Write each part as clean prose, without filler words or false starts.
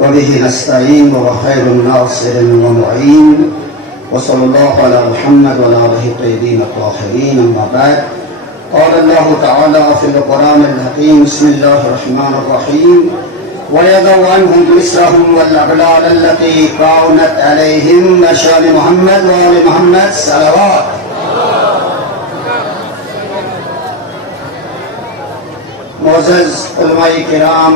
وبه نستعين وخير الناصر ومعين وصلى الله على محمد وعلى آله الطيبين الطاهرين. أما بعد، قال الله تعالى في القرآن الحكيم: بسم الله الرحمن الرحيم: ويضع عنهم إصرهم والأغلال التي كانت عليهم بشأن محمد وآل محمد صلوات. معزز علماء کرام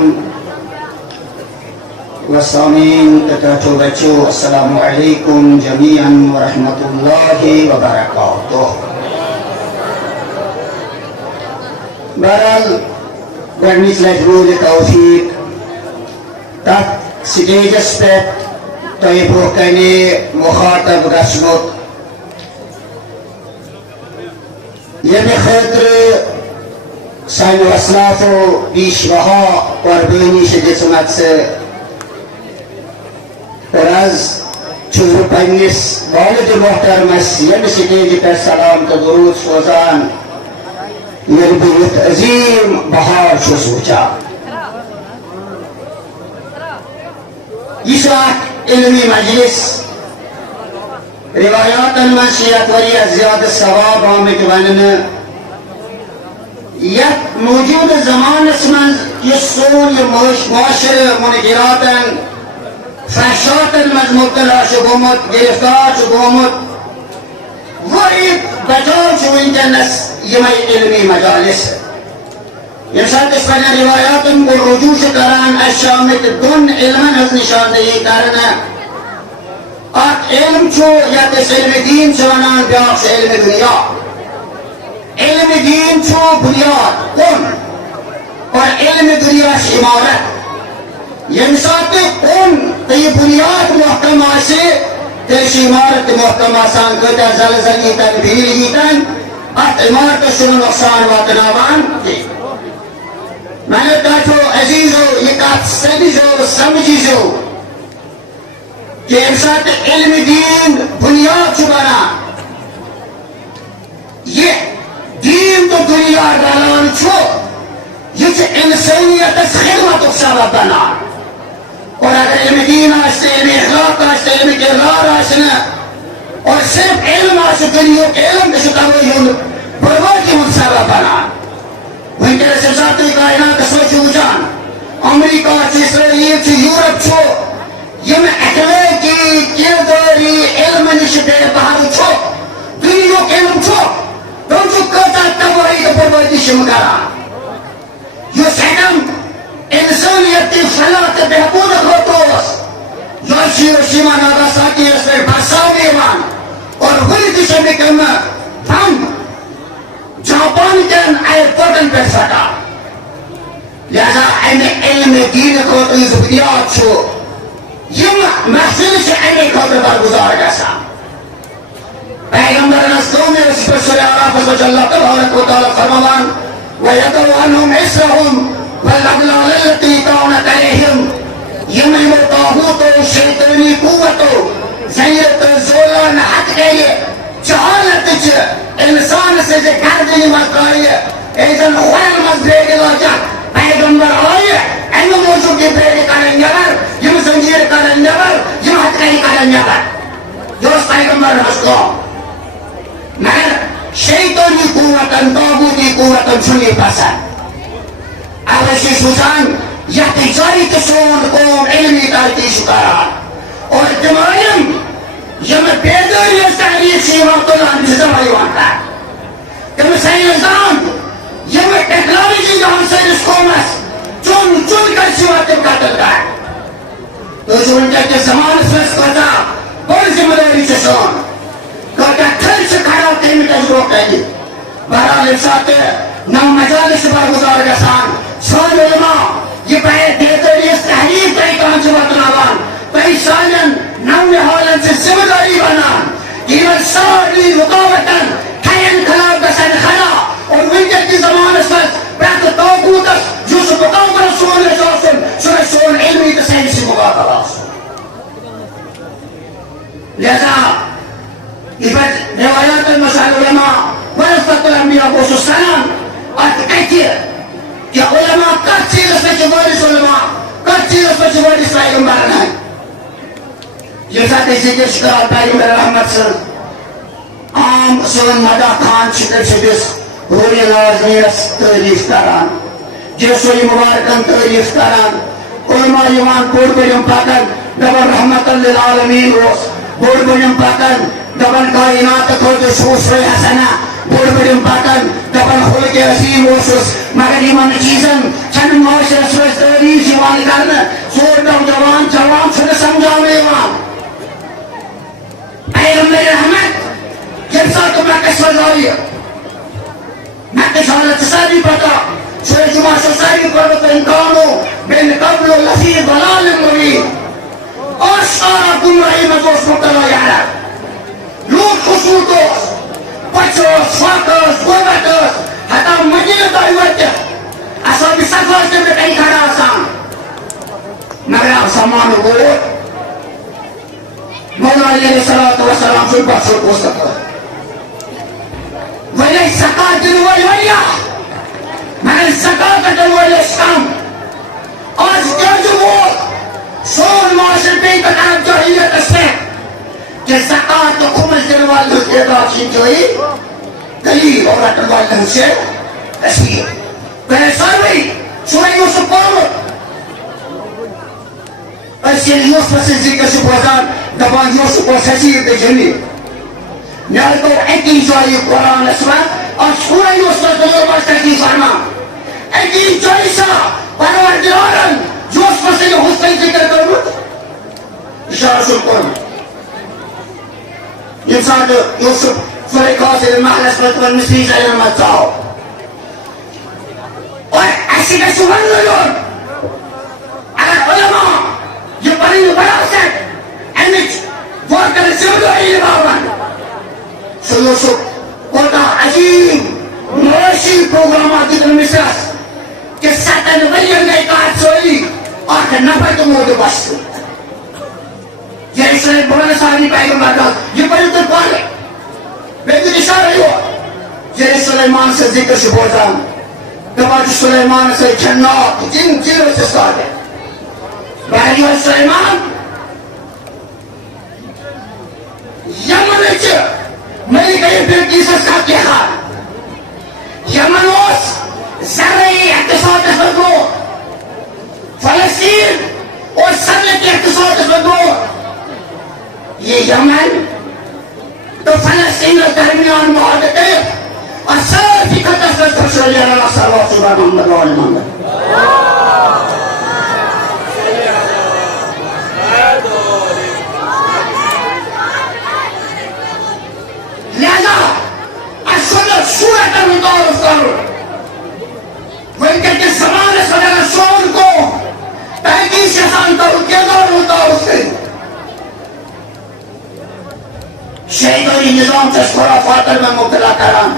و سامعین تحت بچوں، السلام علیکم جمیعا ورحمۃ اللہ وبرکاتہ. بہرحال گۄڈنِچ لٹہِ روٗد یہِ توفیٖق تتھ سٹیجس پٮ۪ٹھ تۄہہِ برٛونٛہہ کنہِ مُخاطب گژھنُک، ییٚمہِ خٲطرٕ سانیو اسلافو پیشواہو قۄربٲنی چھِ دِژمژٕ. اور آز چھُس بہٕ پنٛنِس والدِ محترمس ییٚمہِ سٹیجہِ پٮ۪ٹھ سلام تہٕ درود سوزان ییٚلہِ بہٕ یُتھ عظیٖم بہار چھُس وٕچھان. یہ چھُ اکھ علمی مجلس. روایاتن منٛز چھِ یتھ واریاہ زیادٕ ثواب آمٕتۍ وننہٕ. یتھ موجوٗدٕ زمانس منٛز یُس سون یہِ معاشرٕ منکراتن فحشاتن منٛز مبتلا چھُ گوٚمُت، گرفتار چھُ گوٚمُت، واریاہ بچاو چھُ وٕنکٮ۪نس یِمے علمی مجالس. ییٚمہِ ساتہٕ أسۍ پننٮ۪ن روایاتن کُن رجوع چھِ کران، اَسہِ چھِ آمٕتۍ دۄن علمن ہٕنٛز نِشاندہی کرنہٕ. اکھ علم چھُ یتھ أسۍ علمِ دیٖن چھِ ونان، بیٛاکھ چھُ علمِ دُنیا. علم دین چھُ بنیاد کُن اور علم دنیا چھِ عمارت. ییٚمہِ ساتہٕ کُن تہٕ یہِ بنیاد محکم آسہِ تیٚلہِ چھِ عمارت تہِ محکم آسان. کۭتیاہ زلزل ییٖتن، بِجلی ییٖتن، اتھ عمارتس چھُنہٕ نۄقصان واتناوان کینٛہہ. میانیو طرفو عزیزو، یہِ کتھ سمجھو سمجھزیو کہِ ییٚمہِ ساتہٕ علم دیٖن بنیاد چھُ بنان، یہِ دین تو دنیا رلان چھُ، یہ چھُ انسانیتس خدمتُک سبب بنان. اور اگر علم دین آسہِ، علم اخلاق آسہِ، علم کردار آسہِ نہٕ، اور صرف علم آسہِ، دُنیہُک علم تہِ چھُ تبٲہی ہُنٛد بربٲدی ہُنٛد سبب بنان. وٕنکٮ۪نس ییٚمہِ ساتہٕ تُہۍ کائناتس منٛز چھِو وٕچھان، امریکہ چھُ، اسرائیل چھُ، یوٗرپ چھُ، یِم اخلٲقی کردٲری علمہٕ نِش بے بہر چھُ، دُنیہُک علم چھُ، تِم چھِ کۭژاہ تبٲہی تہٕ بربٲدی چھِ یِم کران. یُس ہٮ۪کان انسٲنیت کہِ فلاح تہٕ بہبوٗدٕ خٲطرٕ اوس، ہیروشیما ناگاساکیَس پٮ۪ٹھ برساونہٕ یِوان، اور وُنہِ تہِ چھِ اَمِکۍ یِمہٕ بم جاپان کٮ۪ن اَیرپورٹن پٮ۪ٹھ پھٹان. لہذا اَمہِ علمِ دیٖنہٕ خٲطرٕ یُس بُنیاد چھُ، یِم محفِلہٕ چھِ اَمے خٲطرٕ برگُزار گژھان. پیغمبرن قومِ رسول سورہ اعراف منٛز اللہ تبارک و تعالیٰ فرماوان: وَيَضَعُ عَنْهُمْ إِصْرَهُمْ وَالْأَغْلَالَ الَّتِي كَانَتْ عَلَيْهِمْ. یِم یِمو طاغوٗتو شیطٲنی قوتو ذٔریعہٕ تہٕ زولان ہتھ گٔیہِ جہالتٕچہِ اِنسان سٕنٛزِ گردنہِ منٛز ترٛایہِ، ییٚلہِ زن کھۄرن منٛز بیٚیہِ لٲجکھ. پیغمبر آیہِ اَمہِ موٗجوٗب یہِ بیٚیہِ کرن نٮ۪بر، یِم زنجیٖر کرن نٮ۪بر، یِم ہتھ گٔیہِ کرن نٮ۪بر. یہِ اوس پیغمبرن ہٕنٛز کٲم. مگر شیطٲنی قوتن، طاغوٗتی قوتن چھُنہٕ یہِ پسنٛد. اَوے چھِ أسۍ وٕچھان یتھ جایہِ تہِ سون قوم علمی ترقی چھُ کران، اور تِم علم یِمہٕ بیدٲری ہٕنٛز تحریٖک چھِ یِوان تُلان، چھِ جمع یِوان کرنہٕ. تِم ساینسدان یِمہٕ ٹیکنالوجی دِوان سٲنِس قومس، چوٚن چوٚن کَتہِ چھِ یِوان تِم قتل کرنہٕ. تُہۍ چھِو وٕنکٮ۪ن کِس زمانس منٛز کۭژاہ بٔڑ ذمہٕ دٲری چھِ سٲنۍ، کۭتیاہ تھٔدۍ چھِ کھڑا تھٲیمٕتۍ اَسہِ برٛونٛہہ کَنہِ. بہرحال ییٚمہِ ساتہٕ نو مجالس چھِ برگُزار گژھان، سٲنۍ علما یہِ بیدٲری ہٕنٛز تحریٖک تۄہہِ تام چھِ واتناوان. تۄہہِ سانٮ۪ن نونہِ حالن چھِ ذمہٕ دٲری بنان کہِ یِمن سارنٕے رُکاوٹن ٹھین خلاف گژھن کھڑا. اور وٕنکٮ۪ن کِس زمانس منٛز پرٛٮ۪تھ طاغوٗتس یُس مُقابلہٕ سون گژھِ آسُن، سُہ گژھِ سون علمی تہٕ ساینسی مُقابلہٕ آسُن. لہذا یہِ پَزِ روایاتن منٛز علما ورثۃ الانبیاء کو چھُ سنان اتھ کتھِ کہ علما کتھ چیٖزس پٮ۪ٹھ چھِ وٲرِث علما، کتھ چیٖزس پٮ۪ٹھ چھِ وٲرِث پیغمبر. جیسا کہ ذکر شکر تعلیم رحمت سے عام سون مدہ خان شکر شکس ہوری نازنیس تعریف کران جیسوی مبارکن تعریف کران علماء یوان بوڑ بڑیم پاکن دبن رحمت للعالمین روس بوڑ بڑیم پاکن دبن کائنات خود شوش و حسنہ بوڑ بڑیم پاکن دبن خلق عظیم روسوس مگر ایمان چیزن چند معاشر سوز تعریف یوان کرنا سور نوجوان جوان چھنے سمجھاوے یوان پیغمبر رحمت جب ساتھ میں کسر داری میں کسالت ساری پتا سورہ جمعہ ساری پرد انکانو بین قبل لفی ضلال مرید اور سارا گمراہی مجوز مطلع یارا لوگ خصوصوس بچوس فاکوس گوبتوس حتی مدینہ دائیوت اصابی صفحہ سے میں کئی کھڑا آسان مگر آپ سامانو گوئے مولا علیہ السلام سے بات سر پوستا تھا ولی زکاة الولیہ مگر زکاة الولیہ اسلام آج کیا جو وہ سون معاشر پہ تکارب جاہیت اس میں کہ زکاة خمس الولیہ کے داشین جوئی قلیل اور الولیہ سے تسبیح پیسہ بھی سورہ یوسف پاور ایسے یوسف سے ذکر سے بازار دبان یوسف کو سسیر دے جنی نیال تو ایکی جوائی قرآن اسمہ اور سورہ یوسف دلو باشتر فرما ایکی جوائی سا پروردگارن یوسف سے یہ حسن ذکر کرو اشارہ سن قرآن انسان یوسف سورہ قاسر محلس مطور مصری زیادہ مت جاؤ اور ایسی کا سبحان اللہ اگر علماء یہ بڑی براست امج واقع رسول اللہ بابان سو یوسف کوتا عجیب موشی پروگرامات دیگر مسرس کہ ستن ولیم گئی کار سوئی آخر نفر تو مودے باشتے یہ اس لئے بڑھنے ساری پیغمبر کا یہ بڑی تو پالے بیدی اشارہ ہی ہوا یہ سلیمان سے ذکر سے بوزان تباج سلیمان سے جنات جن چیروں سے ساتھ ہے بہری و سلیمان یمن اچھے میری کئی پھر کیسے ساتھ کے حال یمن اس زرعی اقتصاد اس بدو فلسطین اور سنتی اقتصاد اس بدو یہ یمن تو فلسطین اور درمیان معاہدت ہے اور سر کی قدس رسول صلی اللہ علیہ وسلم محمد و علیہ محمد لہذا اصلا سورت المتعارف کرو وإنك الزمان صدر الشعور کو تحقیق شخصان کرو کردار متعارف کرو شہیدانی نظام سے خرافات میں مبتلا کران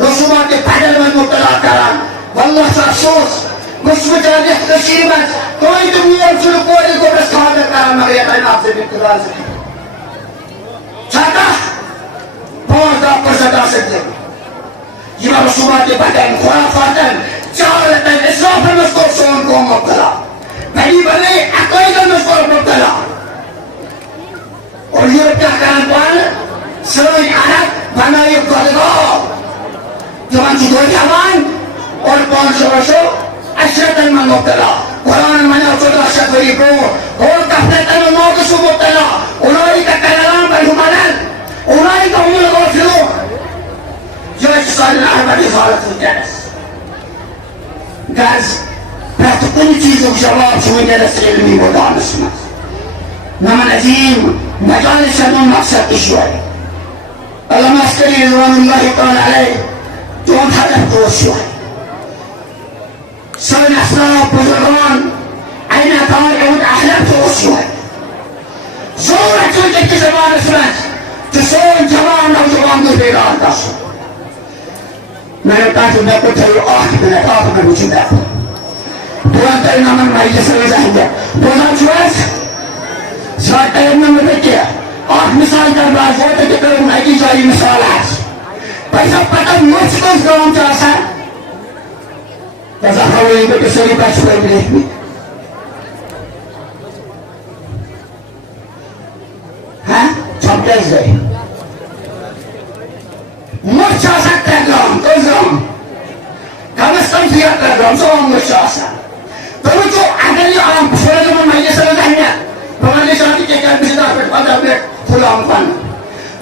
رسومات پیدل میں مبتلا کران واللہ سے افسوس مشمت رجح تشیر میں کوئی دنیا شروع کوئی کو بس کھانا کران مگر یہ آپ سے بکتدار سے چاہتا 15% دے یہ رسومات پیدل خرافات چارتیں اسراف مذکور سون کو مبتلا بھلی بھلے عقائد مذکور مبتلا اور یہ کیا کرن پان سوئی عرب بنائی قلقاب جوان چی دوئی جوان اور 500 رسو اشرتن من مبتلا قرآن من اچھتا اشرت وری کو اور کفتتن من موقسو مبتلا انہائی کا کلام پر ہمانن انہائی کا ہمون غافلو جو اچھسال احمد حالت الجنس گاز پہت کن چیزوں جواب شوئی جلس علمی بودانس میں نمن عظیم مجالس شدون مقصد اشوائی علامہ عسکری رضوان اللہ تعالی علیہ جون حدف توشوائی سوین اصلاف بزرگان این اتار اود احلاب توشوائی زور اچھو جتی زبان اسمت تسون جوان او جوان دو بیگار داشو میں نے کہا کہ میں کو تھیو آخ میں اطاف میں وجود ہے بوان تر نامن مجلس رضاہی ہے بوزان چوز سوات تیر نمبر بکیا آخ مثال کر باز ہوتا کہ کروں ایکی جائی مثال ہے پیسا پتہ مجھ کو اس گرام چاہتا ہے پیسا خوئی پہ کسی پاس پر ملے کیس گئے مرچ آسان 3 گرام 2 گرام کمس کم 4 گرام سوام مرچ آسان تو جو اگر یہ عام چھوڑے جو مجلس میں دہنے بمانے چاہتی کہ کیا بزدار پر 15 منٹ فلام کن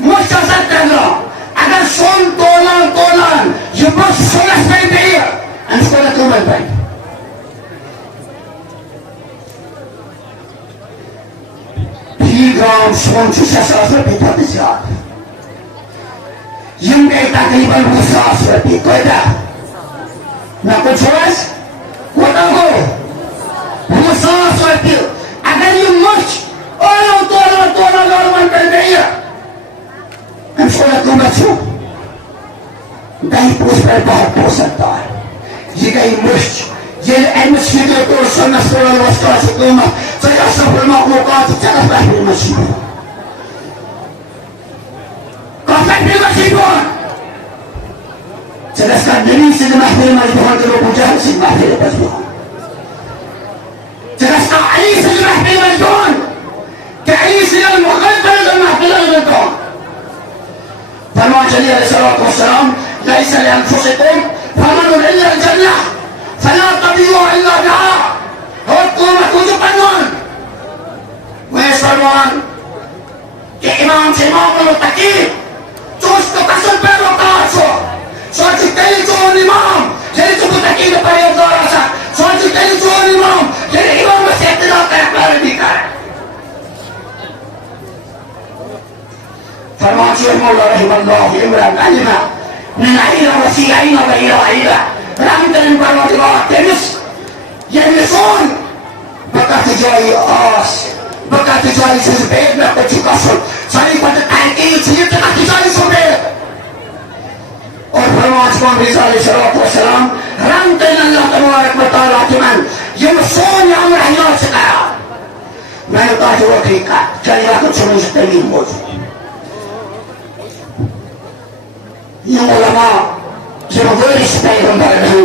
مرچ آسان 3 گرام اگر سون تولان یہ مرچ سولس پہ نہیں ہے انس کو لکھو مل پائیں گرام سون 6,000 روپے تھا زیادہ یم گئی تقریباً 20,000 روپے کوئیدہ نہ کچھ ہوئیس کوتا ہو 20,000 روپے اگر یہ مرچ تولا گورمن پر نہیں ہے ہم کو حکومت چھو دہی پوچھ پر بہت پو سکتا ہے یہ گئی مرچ یہ ایمس فیدر کو سنس پر الوسطہ حکومت سيحصل المخلوقات تلفح بالمسيح قفت بالمسيحون سلسكت نبي سيد محفل المجبوحون دلو بجهل سيد محفل المجبوحون سلسكت علي سيد محفل المجبوحون كعلي سيد المخلطة المحفل المجبوحون فالمعنى جليل عليه الصلاة والسلام ليس لأنفسكم فمن إلا الجنة فلا تبيعوا إلا بها حکومت کو جو قانون وہ سلمان کہ امام سے امام کو تقیب جو اس کو قسم پہ روکار سوچی کئی چون امام یعنی جو تقیب پر ایک دور آسا سوچی کئی چون امام یعنی امام سے اقتداء کا اقرار بھی کرے فرمان شیخ مولا رحم اللہ امران علمہ من عیلہ وسیعینہ وعیلہ عیلہ رحمتن پروردگار تمس يلمسون بقى تجاري بقى تجاري سبيل بقى تكسر صحيح بقى تحقيق صحيح بقى تجاري سبيل اور فرمان اسمان رضا علیہ الصلوۃ والسلام رحمتن اللہ تبارک و تعالی تمن يمسون يا امر حیات سے کہا میں نے کہا جو حقیقت کیا یہ کچھ سمجھ تمیم موجود یہ علماء جو غیر پیغمبر نہیں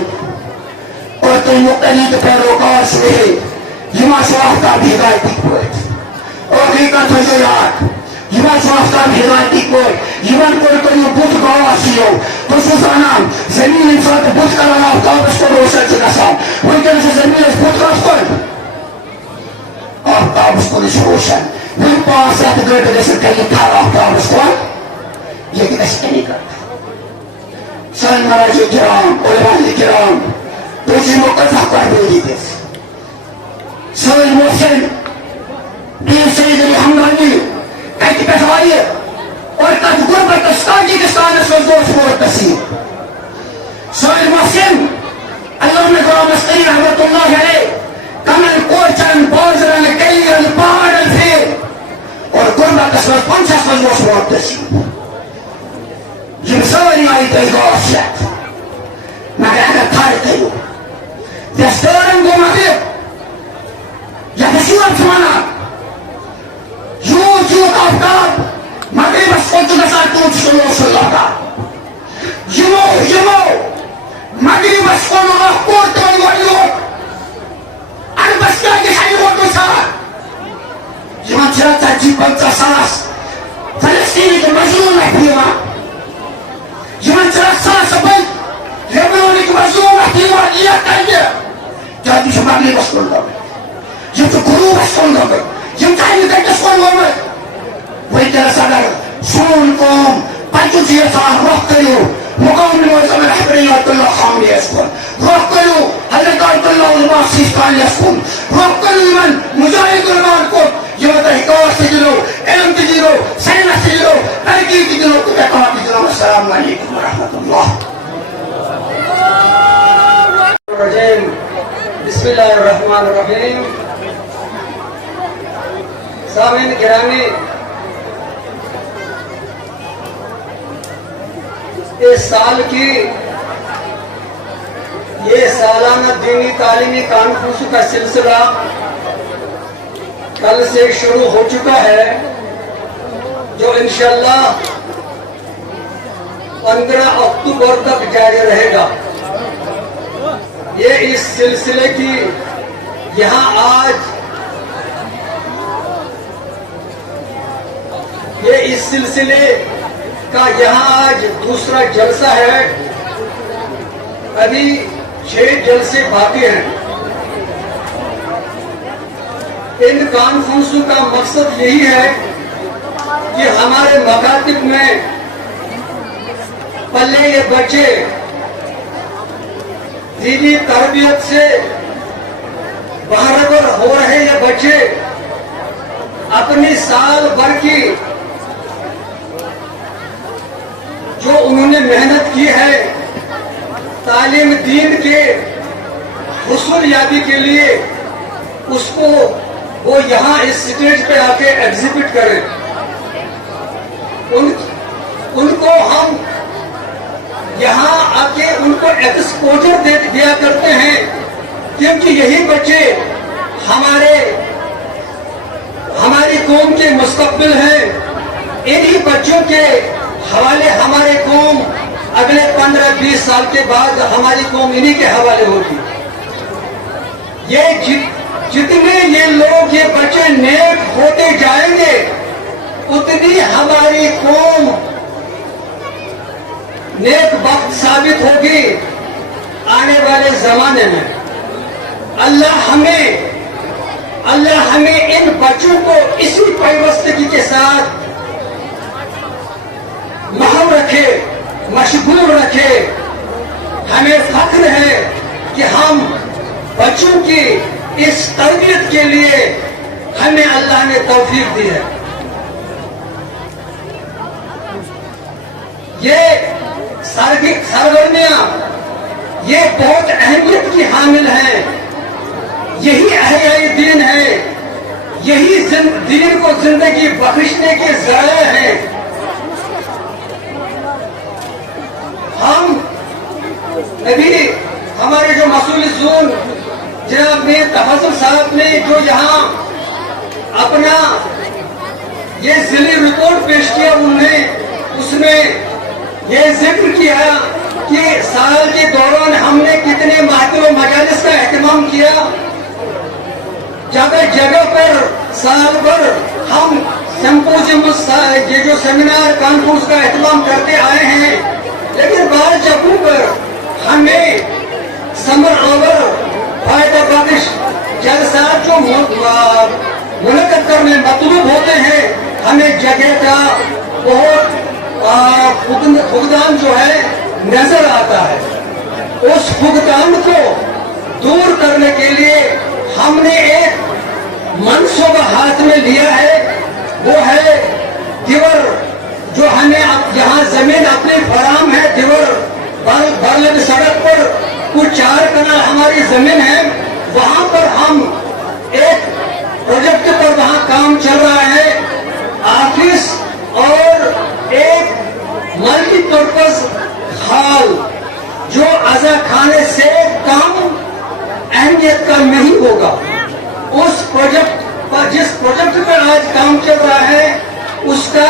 اور تم مقتدی پیروکار سے یما شوافتاب ہدایتی کوئی اور حقیقت حضرات یما شوافتاب ہدایتی کوئی یمن کوئی بودھ گواسی ہو تو سوزانام زمین انسان بودھ کا رہا آفتاب اس کو روشن چکا سا وہی کہ اسے زمین اس بودھ کا کوئی آفتاب اس کو روشن وہی پاس ہے تو گرد جیسے کہیں تھا آفتاب اس کو لیکن ایسے نہیں کرتا سن مراجع کرام علماء کرام دوسری مقدمہ کر دے دی سوئی محسن بین سید علی حمدانی کہتی پیسوائی اور کت غربت استاجی کستان اس وقت دوست مورد نصیب سوئی محسن اللہ میں قرآن مستقی رحمت اللہ علیہ کمل کوچن بازرن کلیرن پاڑن پھر اور غربت اس وقت پنچ اس وقت دوست مورد نصیب جن سوئی آئی تیگاشت مگر اگر تھار کہو دستورن کو مغرب یا بشور سمانا یوں آفتاب مغرب اس کو جنسا توچ صلی اللہ کا یمو مغرب اس کو نواح پورت و نوائیو عربستیا کی حیو و دوسار یمن چرتا جیبن ساس فلسطینی کے مظلوم احتیما یمن چرتا ساس بل لبنانی کے مظلوم احتیما لیا کریے جاتی شمالی بسکن دابے یہ تو گروہ بسکن دابے یہ کائنی کہتے سکن دابے وہی تیرا صدر سون قوم پنچو سیسا روح کریو مقام نوازم رحبری اللہ خام لیا سکن روح کریو حضرت اللہ علماء سیسکان لیا سکن روح کریو من مجاہد علمان کو یہ بتا حکاوت سے جلو علم کی جلو سینہ سے جلو ترکی کی جلو کتے کہا کی جلو السلام علیکم ورحمت اللہ بسم اللہ الرحمن الرحیم سامعین گرامی اس سال کی یہ سالانہ دینی تعلیمی کانفرنس کا سلسلہ کل سے شروع ہو چکا ہے جو انشاءاللہ 15 اکتوبر تک جاری رہے گا یہ اس سلسلے کی یہاں آج یہ اس سلسلے کا یہاں آج دوسرا جلسہ ہے. ابھی 6 جلسے باقی ہیں. ان کانفرنسوں کا مقصد یہی ہے کہ ہمارے مکاتب میں پلے یہ بچے دینی تربیت سے باہر ہو رہے یہ بچے اپنی سال بھر کی جو انہوں نے محنت کی ہے تعلیم دین کے حصول یابی کے لیے اس کو وہ یہاں اس سٹیج پہ آ کے ایگزیبٹ کریں. ان کو ہم یہاں آ کے ان کو ایکسپوجر دیا کرتے ہیں کیونکہ یہی بچے ہماری قوم کے مستقبل ہیں. انہی بچوں کے حوالے ہمارے قوم اگلے 15-20 سال کے بعد ہماری قوم انہی کے حوالے ہوگی. یہ جتنے یہ لوگ یہ بچے نیک ہوتے جائیں گے اتنی ہماری قوم نیک وقت ثابت ہوگی آنے والے زمانے میں. اللہ ہمیں ان بچوں کو اسی پیوستگی کے ساتھ محو رکھے, مشغول رکھے. ہمیں فخر ہے کہ ہم بچوں کی اس تربیت کے لیے ہمیں اللہ نے توفیق دی ہے. یہ سرگرمیاں یہ بہت اہمیت کی حامل ہیں. یہی احیاء دین ہے, یہی دین کو زندگی بخشنے کے ذرائع ہیں. ہم ابھی ہمارے جو مسئول زون جناب میر تفضل صاحب نے جو یہاں اپنا یہ ذیلی رپورٹ پیش کیا اس میں یہ ذکر کیا کہ سال کے دوران ہم نے کتنے محفل و مجالس کا اہتمام کیا. جگہ جگہ پر سال بھر ہم سمپوزیم یہ جو سیمینار کانفرنس کا اہتمام کرتے آئے ہیں, لیکن بعض جگہوں پر ہمیں سمر اوور فائدہ بخش جلسات جو منعقد کرنے مطلوب ہوتے ہیں ہمیں جگہ کا بہت فقدان جو ہے نظر آتا ہے. اس فقدان کو دور کرنے کے لیے ہم نے ایک منصوبہ ہاتھ میں لیا ہے. وہ ہے دیور جو ہمیں یہاں زمین اپنی فراہم ہے. دیور برلن سڑک پر کچھ 4 کنال ہماری زمین ہے. وہاں پر ہم ایک پروجیکٹ پر وہاں کام چل رہا ہے. آفس اور ایک ملٹی پرپز ہال جو عزا خانے سے کم اہمیت کا نہیں ہوگا. اس پروجیکٹ پر جس پروجیکٹ پر آج کام چل رہا ہے اس کا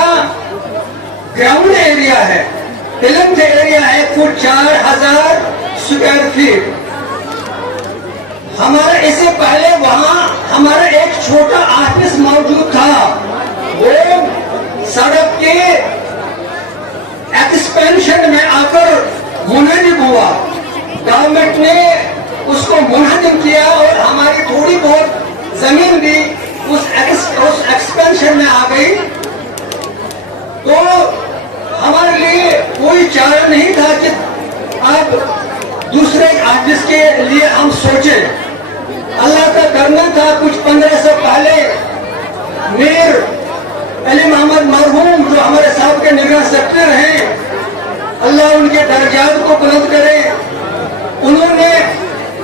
گراؤنڈ ایریا ہے, پلنتھ ایریا ہے کچھ 4000 اسکوائر فیٹ. ہمارا اس سے پہلے وہاں ہمارا ایک چھوٹا آفس موجود تھا. وہ سڑک کے ایکسپینشن میں آ کر منہدم ہوا. گورنمنٹ نے اس کو منہدم کیا اور ہماری تھوڑی بہت زمین بھی اس ایکسپینشن میں آ گئی. تو ہمارے لیے کوئی چارہ نہیں تھا کہ اب دوسرے آفس کے لیے ہم سوچیں. اللہ کا کرنا تھا. کچھ 15 سال پہلے میر علی محمد مرحوم جو ہمارے صاحب کے نگراں سیکٹر ہیں, اللہ ان کے درجات کو بلند کرے, انہوں نے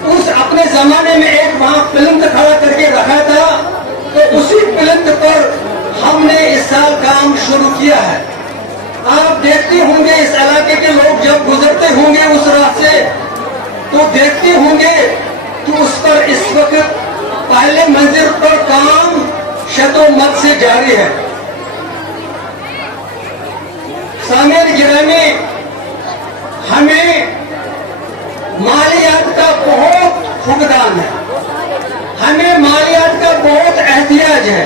اس اپنے زمانے میں ایک وہاں پلنتھ کھڑا کر کے رکھا تھا. تو اسی پلنتھ پر ہم نے اس سال کام شروع کیا ہے. آپ دیکھتے ہوں گے اس علاقے کے لوگ جب گزرتے ہوں گے اس راہ سے تو دیکھتے ہوں گے کہ اس پر اس وقت پہلے منزل پر کام شد و مد سے جاری ہے. سامعین گرامی, ہمیں مالیات کا بہت فقدان ہے, ہمیں مالیات کا بہت احتیاج ہے.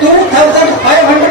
2500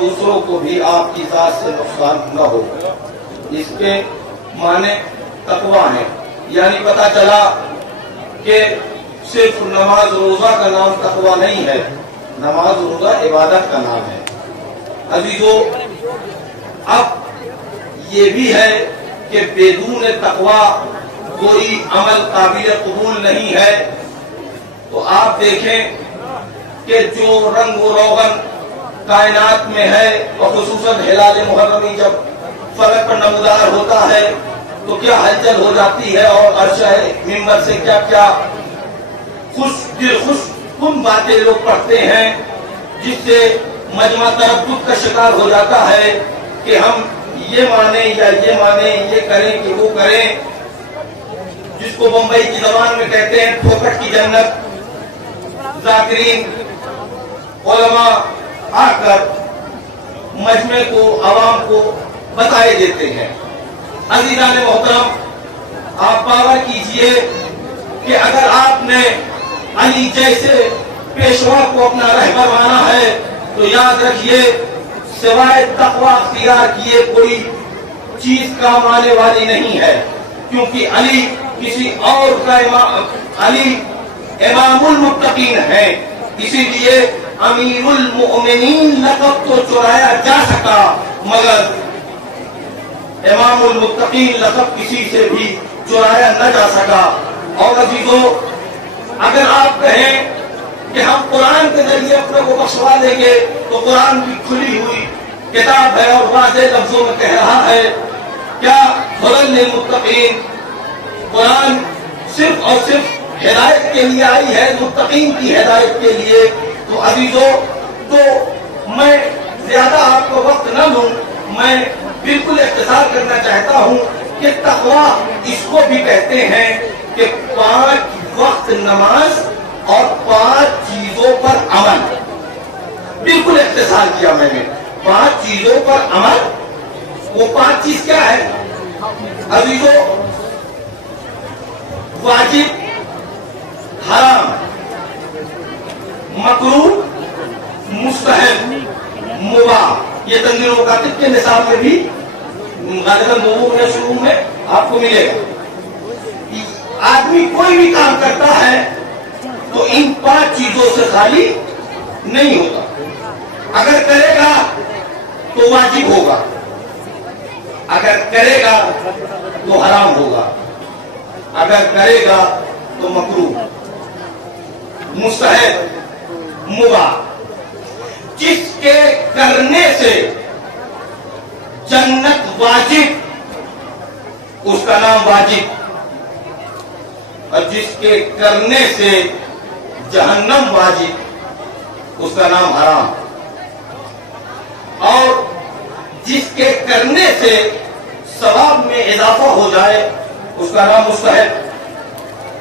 دوسروں کو بھی آپ کی ذات سے نقصان نہ ہو. اس کے معنی تقویٰ ہے. یعنی پتہ چلا کہ صرف نماز روزہ کا نام تقویٰ نہیں ہے، نماز روزہ عبادت کا نام ہے. عزیزو، اب یہ بھی ہے کہ بدون تقویٰ کوئی عمل قابل قبول نہیں ہے. تو آپ دیکھیں کہ جو رنگ و روغن کائنات میں ہے، اور خصوصاً ہلال محرمی جب فرق پر نمودار ہوتا ہے تو کیا ہلچل ہو جاتی ہے، اور عرش منبر سے کیا کیا خوش کن باتیں لوگ پڑھتے ہیں، جس سے مجمع تردد کا شکار ہو جاتا ہے کہ ہم یہ مانیں یا یہ مانیں، یہ کریں کہ وہ کریں. جس کو بمبئی کی زبان میں کہتے ہیں پھوکٹ کی جنت. ذاکرین علماء آ کر مجمع کو، عوام کو بتائے دیتے ہیں. عزیزان محترم، آپ باور کیجئے کہ اگر آپ نے علی جیسے پیشوا کو اپنا رہبر مانا ہے تو یاد رکھیے سوائے تقویٰ اختیار کیے کوئی چیز کام آنے والی نہیں ہے. کیونکہ علی کسی اور کا علی امام المتقین ہے، اسی لیے امیر المؤمنین لقب تو چرایا جا سکا مگر امام المتقین لقب کسی سے بھی چرایا نہ جا سکا. اور عزیزو، اگر آپ کہیں کہ ہم قرآن کے ذریعے اپنے کو بخشوا دیں گے تو قرآن کی کھلی ہوئی کتاب ہے اور واضح لفظوں میں کہہ رہا ہے کیا ہدی للمتقین. قرآن صرف اور صرف ہدایت کے لیے آئی ہے، متقین کی ہدایت کے لیے. تو عزیزو، تو میں زیادہ آپ کو وقت نہ دوں، میں بالکل اختصار کرنا چاہتا ہوں کہ تقویٰ اس کو بھی کہتے ہیں کہ 5 وقت نماز اور 5 چیزوں پر عمل. بالکل اختصار کیا میں نے. 5 چیزوں پر عمل. وہ 5 چیز کیا ہے عزیزو؟ واجب، حرام، مکروہ، مستحب، مباح. یہ تنظیم مکاتب کے نصاب میں بھی غالباً یا شروع میں آپ کو ملے گا. آدمی کوئی بھی کام کرتا ہے تو ان 5 چیزوں سے خالی نہیں ہوتا. اگر کرے گا تو واجب ہوگا، اگر کرے گا تو حرام ہوگا، اگر کرے گا تو مکروہ، مستحب، مباح. جس کے کرنے سے جنت واجب اس کا نام واجب، اور جس کے کرنے سے جہنم واجب اس کا نام حرام. اور جس کے کرنے سے ثواب میں اضافہ ہو جائے اس کا نام مستحب،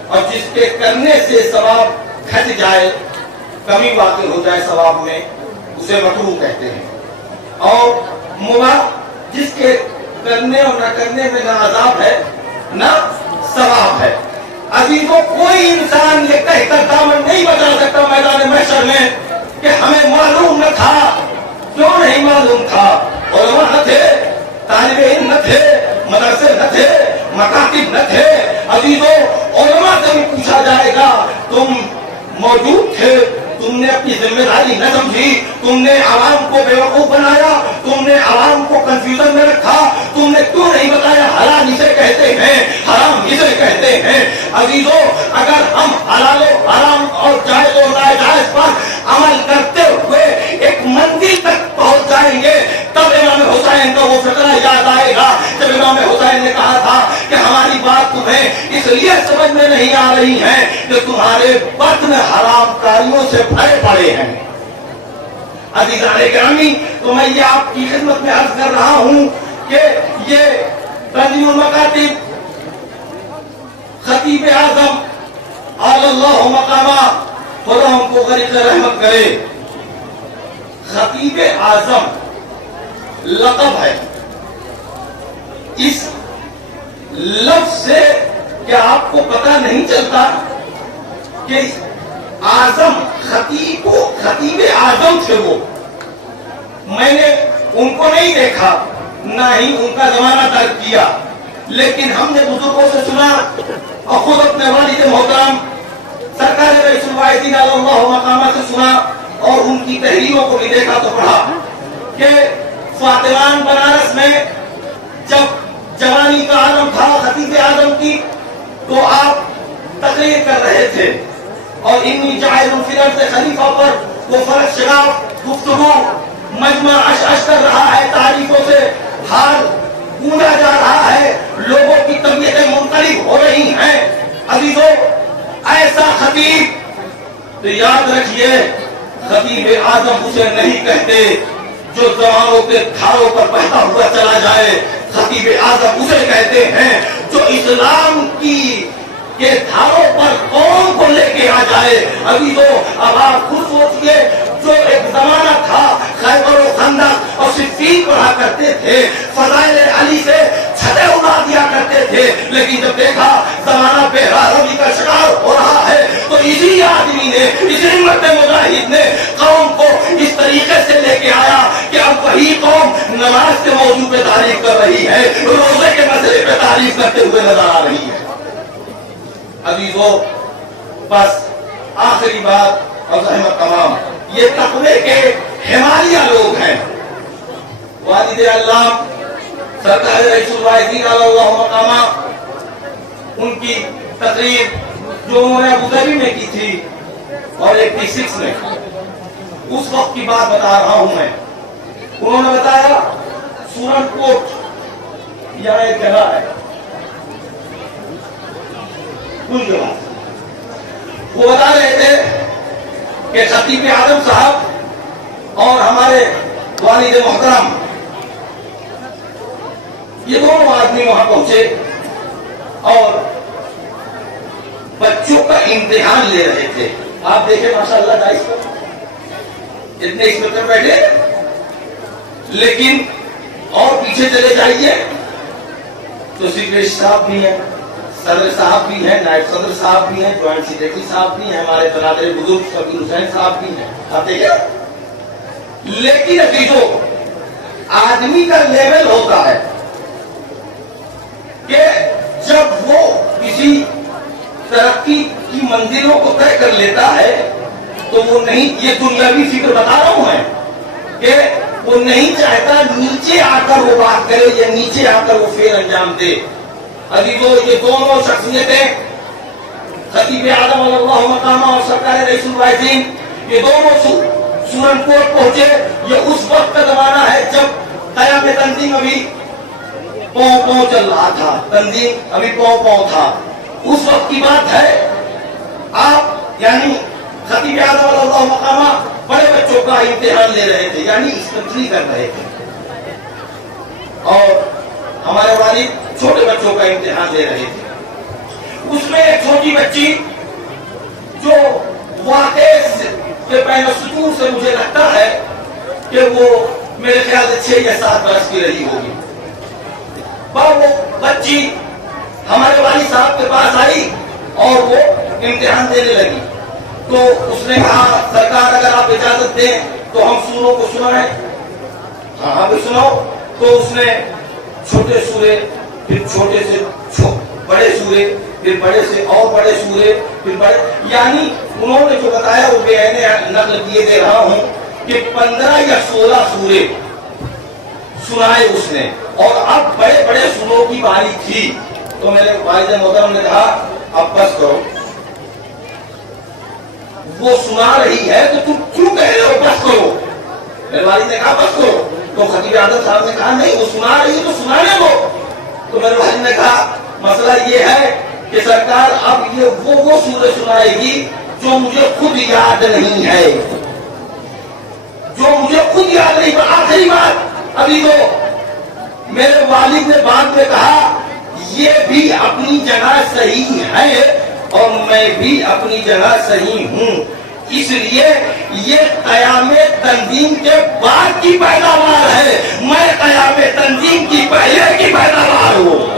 اور جس کے کرنے سے ثواب گھٹ جائے، کمی واقع ہو جائے ثواب میں، اسے مکروہ کہتے ہیں. اور مباح، جس کے کرنے اور نہ کرنے میں نہ عذاب ہے نہ ثواب ہے. عزیزوں، کوئی انسان یہ کہہ کر دامن نہیں بچا سکتا میدان محشر میں کہ ہمیں معلوم نہ تھا. کیوں نہیں معلوم تھا؟ علماء نہ تھے، طالب علم نہ تھے، مدرسے نہ تھے، مکاتب نہ تھے. عزیزوں، علماء سے بھی پوچھا جائے گا تم موجود تھے، تم نے اپنی ذمہ داری نہ سمجھی، تم نے عوام کو بیوقوف بنایا، تم نے عوام کو کنفیوژن میں رکھا، تم نے کیوں نہیں بتایا حلال اسے کہتے ہیں، حرام اسے کہتے ہیں. عزیزوں، اگر ہم حلال و حرام اور جائز و ناجائز پر عمل کرتے ہوئے ایک منزل تک پہنچ جائیں گے تب امام حسین کا وہ فقرہ یاد آئے گا جب امام حسین نے کہا تھا کہ ہماری بات تمہیں اس لیے سمجھ میں نہیں آ رہی ہے کہ تمہارے بطن حرام کاریوں سے بھرے پڑے ہیں. عزیزان گرامی، تو میں یہ آپ کی خدمت میں عرض کر رہا ہوں کہ یہ تنظیم المکاتب خطیب اعظم علی اللہ مقامہ خدا ہم کو غریق رحمت کرے. خطیب اعظم لقب ہے. اس لفظ سے کیا آپ کو پتہ نہیں چلتا کہ اعظم خطیب اعظم تھے وہ میں نے ان کو نہیں دیکھا نہ ہی ان کا زمانہ درک کیا، لیکن ہم نے بزرگوں سے سنا اور خود اپنے والد محترم سرکار رئیس الواحدین علی اللہ مقامہ سے سنا اور ان کی تحریروں کو بھی دیکھا تو پڑھا کہ فاطمان بنارس میں جب جوانی کا عالم تھا خطیب اعظم کی تو آپ تقریر کر رہے تھے اور انی جاعل فی الارض خلیفہ پر وہ فرق شگاف گفتگو مجمع عش کر رہا ہے، تعریفوں سے حال گونجا جا رہا ہے، لوگوں کی طبیعتیں منقلب ہو رہی ہیں۔ عزیزوں، ایسا خطیب تو یاد رکھیے خطیب اعظم اسے نہیں کہتے جو زمانوں کے دھاروں پر بہتا ہوا چلا جائے، خطیب اعظم اسے کہتے ہیں جو اسلام کی کے دھاروں پر قوم کو لے کے آ جائے۔ عزیزوں، اب آپ خود سوچئے جو ایک زمانہ تھا خیبر و خندق اور صفین پڑھا کرتے تھے، فضائل علی سے چھتے اڑا دیا کرتے تھے، لیکن جب دیکھا زمانہ بے روی کا شکار ہو رہا ہے تو اسی آدمی نے، اسی مرد مجاہد نے قوم کو اس طریقے سے لے کے آیا کہ اب وہی قوم نماز کے موضوع پہ تعریف کر رہی ہے، روزے کے مسئلے پہ تعریف کرتے ہوئے نظر آ رہی ہے۔ عزیزوں، بس آخری بات اور زحمت تمام، یہ تقوی کے ہمالیہ لوگ ہیں۔ والد اللہ سرکار رئیس الواحدین علی اللہ مقامہ، ان کی تقریر جو انہوں نے ابوظہبی میں کی تھی اور 86 میں، اس وقت کی بات بتا رہا ہوں میں۔ انہوں نے بتایا سورن کوٹ یہاں ایک جگہ ہے، وہ بتا رہے تھے کہ خطیب اعظم صاحب اور ہمارے والد محترم یہ دونوں آدمی وہاں پہنچے اور بچوں کا امتحان لے رہے تھے۔ آپ دیکھیں ماشاءاللہ دائش پر اتنے اس میں بیٹھے، لیکن اور پیچھے چلے جائیے تو سیکریٹری صاحب بھی ہیں، صدر صاحب بھی ہیں، نائب صدر صاحب بھی ہیں، جوائنٹ سیکریٹری صاحب بھی ہیں، ہمارے بنادر بزرگ شبیر حسین صاحب بھی ہیں۔ آپ دیکھیں، لیکن عزیزوں، آدمی کا لیول ہوتا ہے کہ جب وہ کسی ترقی کی منزلوں کو طے کر لیتا ہے تو وہ نہیں، یہ دنیاوی فکر بتا رہا ہوں میں، کہ وہ نہیں چاہتا نیچے آ کر وہ بات کرے یا نیچے آ کر وہ فعل انجام دے۔ عزیزوں، یہ دونوں شخصیتیں خطیب اعظم علی اللہ مقامہ اور سرکار رئیس الواحدین، یہ دونوں سورن کوٹ پہنچے۔ یہ اس وقت کا زمانہ ہے جب قیام تنظیم ابھی پاؤں چل رہا تھا، تنظیم ابھی پاؤں تھا، اس وقت کی بات ہے۔ آپ یعنی خطیب اعظم علی اللہ مقامہ بڑے بچوں کا امتحان لے رہے تھے، یعنی اسپیشلی کر رہے تھے، اور ہمارے والد چھوٹے بچوں کا امتحان لے رہے تھے۔ اس میں ایک چھوٹی بچی جو واقع کے پین سطور سے مجھے لگتا ہے کہ وہ میرے خیال سے 6 یا 7 برس کی رہی ہوگی، وہ بچی ہمارے والد صاحب کے پاس آئی اور وہ امتحان دینے لگی، تو اس نے کہا سرکار اگر آپ اجازت دیں تو ہم سوروں کو سنائیں۔ ہاں بھی سناؤ۔ تو اس نے چھوٹے سورے، پھر چھوٹے سے بڑے سورے، پھر بڑے سے اور بڑے سورے، پھر بڑے، یعنی انہوں نے جو بتایا وہ میں نقل کیے دے رہا ہوں کہ 15 یا 16 سورے سنائے اس نے، اور اب بڑے بڑے سوروں کی باری تھی۔ تو میرے والد محترم نے کہا اب بس کرو، وہ سنا رہی ہے تو تم کیوں کہہ رہے ہو بس کرو؟ میرے والد نے کہا بس کرو، تو خطیب اعظم صاحب نے کہا نہیں، وہ سنا رہی ہے تو سنانے دو۔ تو میرے والد نے کہا مسئلہ یہ ہے کہ سرکار اب یہ وہ سورہ سنائے گی جو مجھے خود یاد نہیں ہے، جو مجھے خود یاد نہیں۔ آخری بات ابھی تو میرے والد نے بعد میں کہا یہ بھی اپنی جگہ صحیح ہے اور میں بھی اپنی جگہ صحیح ہوں، اس لیے یہ قیام تنظیم کے بعد کی پیداوار ہے، میں قیام تنظیم کی پہلے کی پیداوار ہوں۔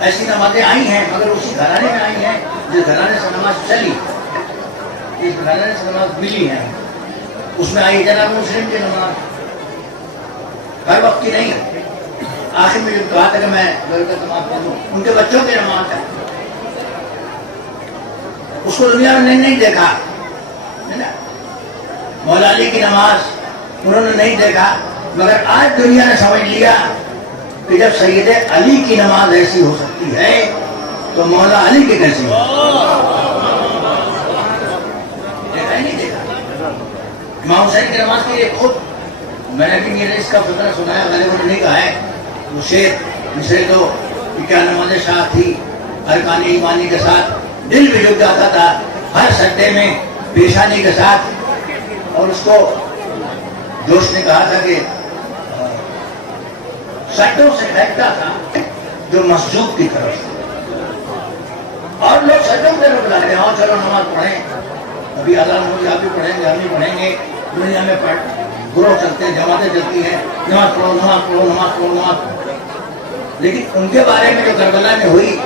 ایسی نمازیں آئی ہیں مگر اسی گھرانے میں آئی ہیں جس گھرانے سے نماز چلی، جس گھرانے سے نماز ملی ہے، اس میں آئی جناب مسلم کی نماز، ہر وقت کی نہیں۔ آخر میں جو کہا تھا کہ میں گھر کا نماز پڑھوں، ان کے بچوں کی نماز ہے، اس کو دنیا میں نہیں دیکھا، مولا علی کی نماز انہوں نے نہیں دیکھا، مگر آج دنیا نے سمجھ لیا کہ جب سید علی کی نماز ایسی ہو سکتی ہے تو مولا علی کی کیسی ہو؟ دیکھا ہی نہیں دیکھا۔ امام حسین کی نماز کے لیے خود میں نے بھی اس کا فتنہ سنایا، میں نے وہ نہیں کہا ہے، وہ شیر مصرے تو کیا نماز شاہ تھی، ارکان ایمانی کے ساتھ دل بھی جھک جاتا تھا ہر سجدے میں پیشانی کے ساتھ، اور اس کو جوش نے کہا تھا کہ سجدوں سے پھینکتا تھا جو مسجود کی طرف، اور لوگ سجدوں کی طرف بلا رہے ہیں، چلو نماز پڑھیں، ابھی اذان ہوگی آپ بھی پڑھیں گے، ہم بھی پڑھیں گے، دنیا میں گروہ چلتے ہیں، جماعتیں چلتی ہیں، نماز پڑھو نماز پڑھو نماز پڑھو نماز پڑھو۔ لیکن ان کے بارے میں جو کربلا میں ہوئی،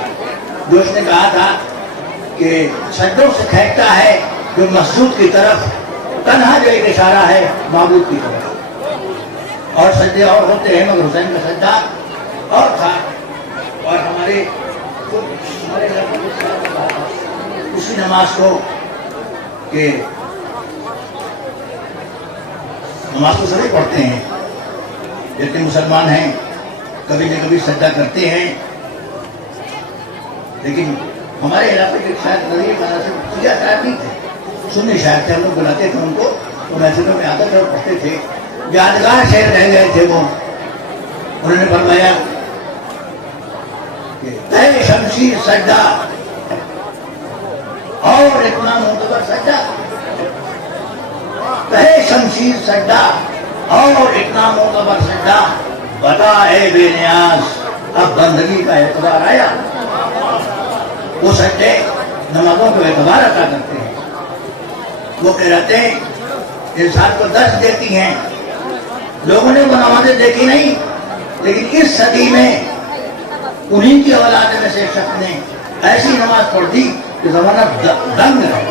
جو اس نے کہا تھا کہ سجدوں سے پھینکتا ہے جو مسجود کی طرف، تنہا جو ایک اشارہ ہے معبود کی طرف، اور سجدے اور ہوتے ہیں مگر حسین کا سجدہ اور تھا، اور ہمارے اسی نماز کو کہ نماز کو سبھی پڑھتے ہیں، جتنے مسلمان ہیں کبھی نہ کبھی سجدہ کرتے ہیں، لیکن ہمارے علاقے کے شاید نظیر مانا سے سیاہ شاعر نہیں تھے، سنی شاعر تھے، ہم لوگ بلاتے تھے ان کو، تو محفلوں میں آتے تھے اور پڑھتے تھے، یادگار شعر رہ گئے تھے وہ، انہوں نے فرمایا کہ اے شمشیر سجدہ اور اتنا معتبر سجدہ، اے شمشیر سجدہ اور اتنا معتبر سجدہ، بتا اے بے نیاز اب بندگی کا اعتبار آیا۔ وہ سجدے نمازوں کو اعتبار عطا کرتے ہیں، وہ کہتے ہیں انسان کو درس دیتی ہیں، لوگوں نے وہ نمازیں دیکھی نہیں، لیکن اس صدی میں انہی کی اولاد میں سے شخص نے ایسی نماز پڑھ دی کہ زمانہ دنگ ہے،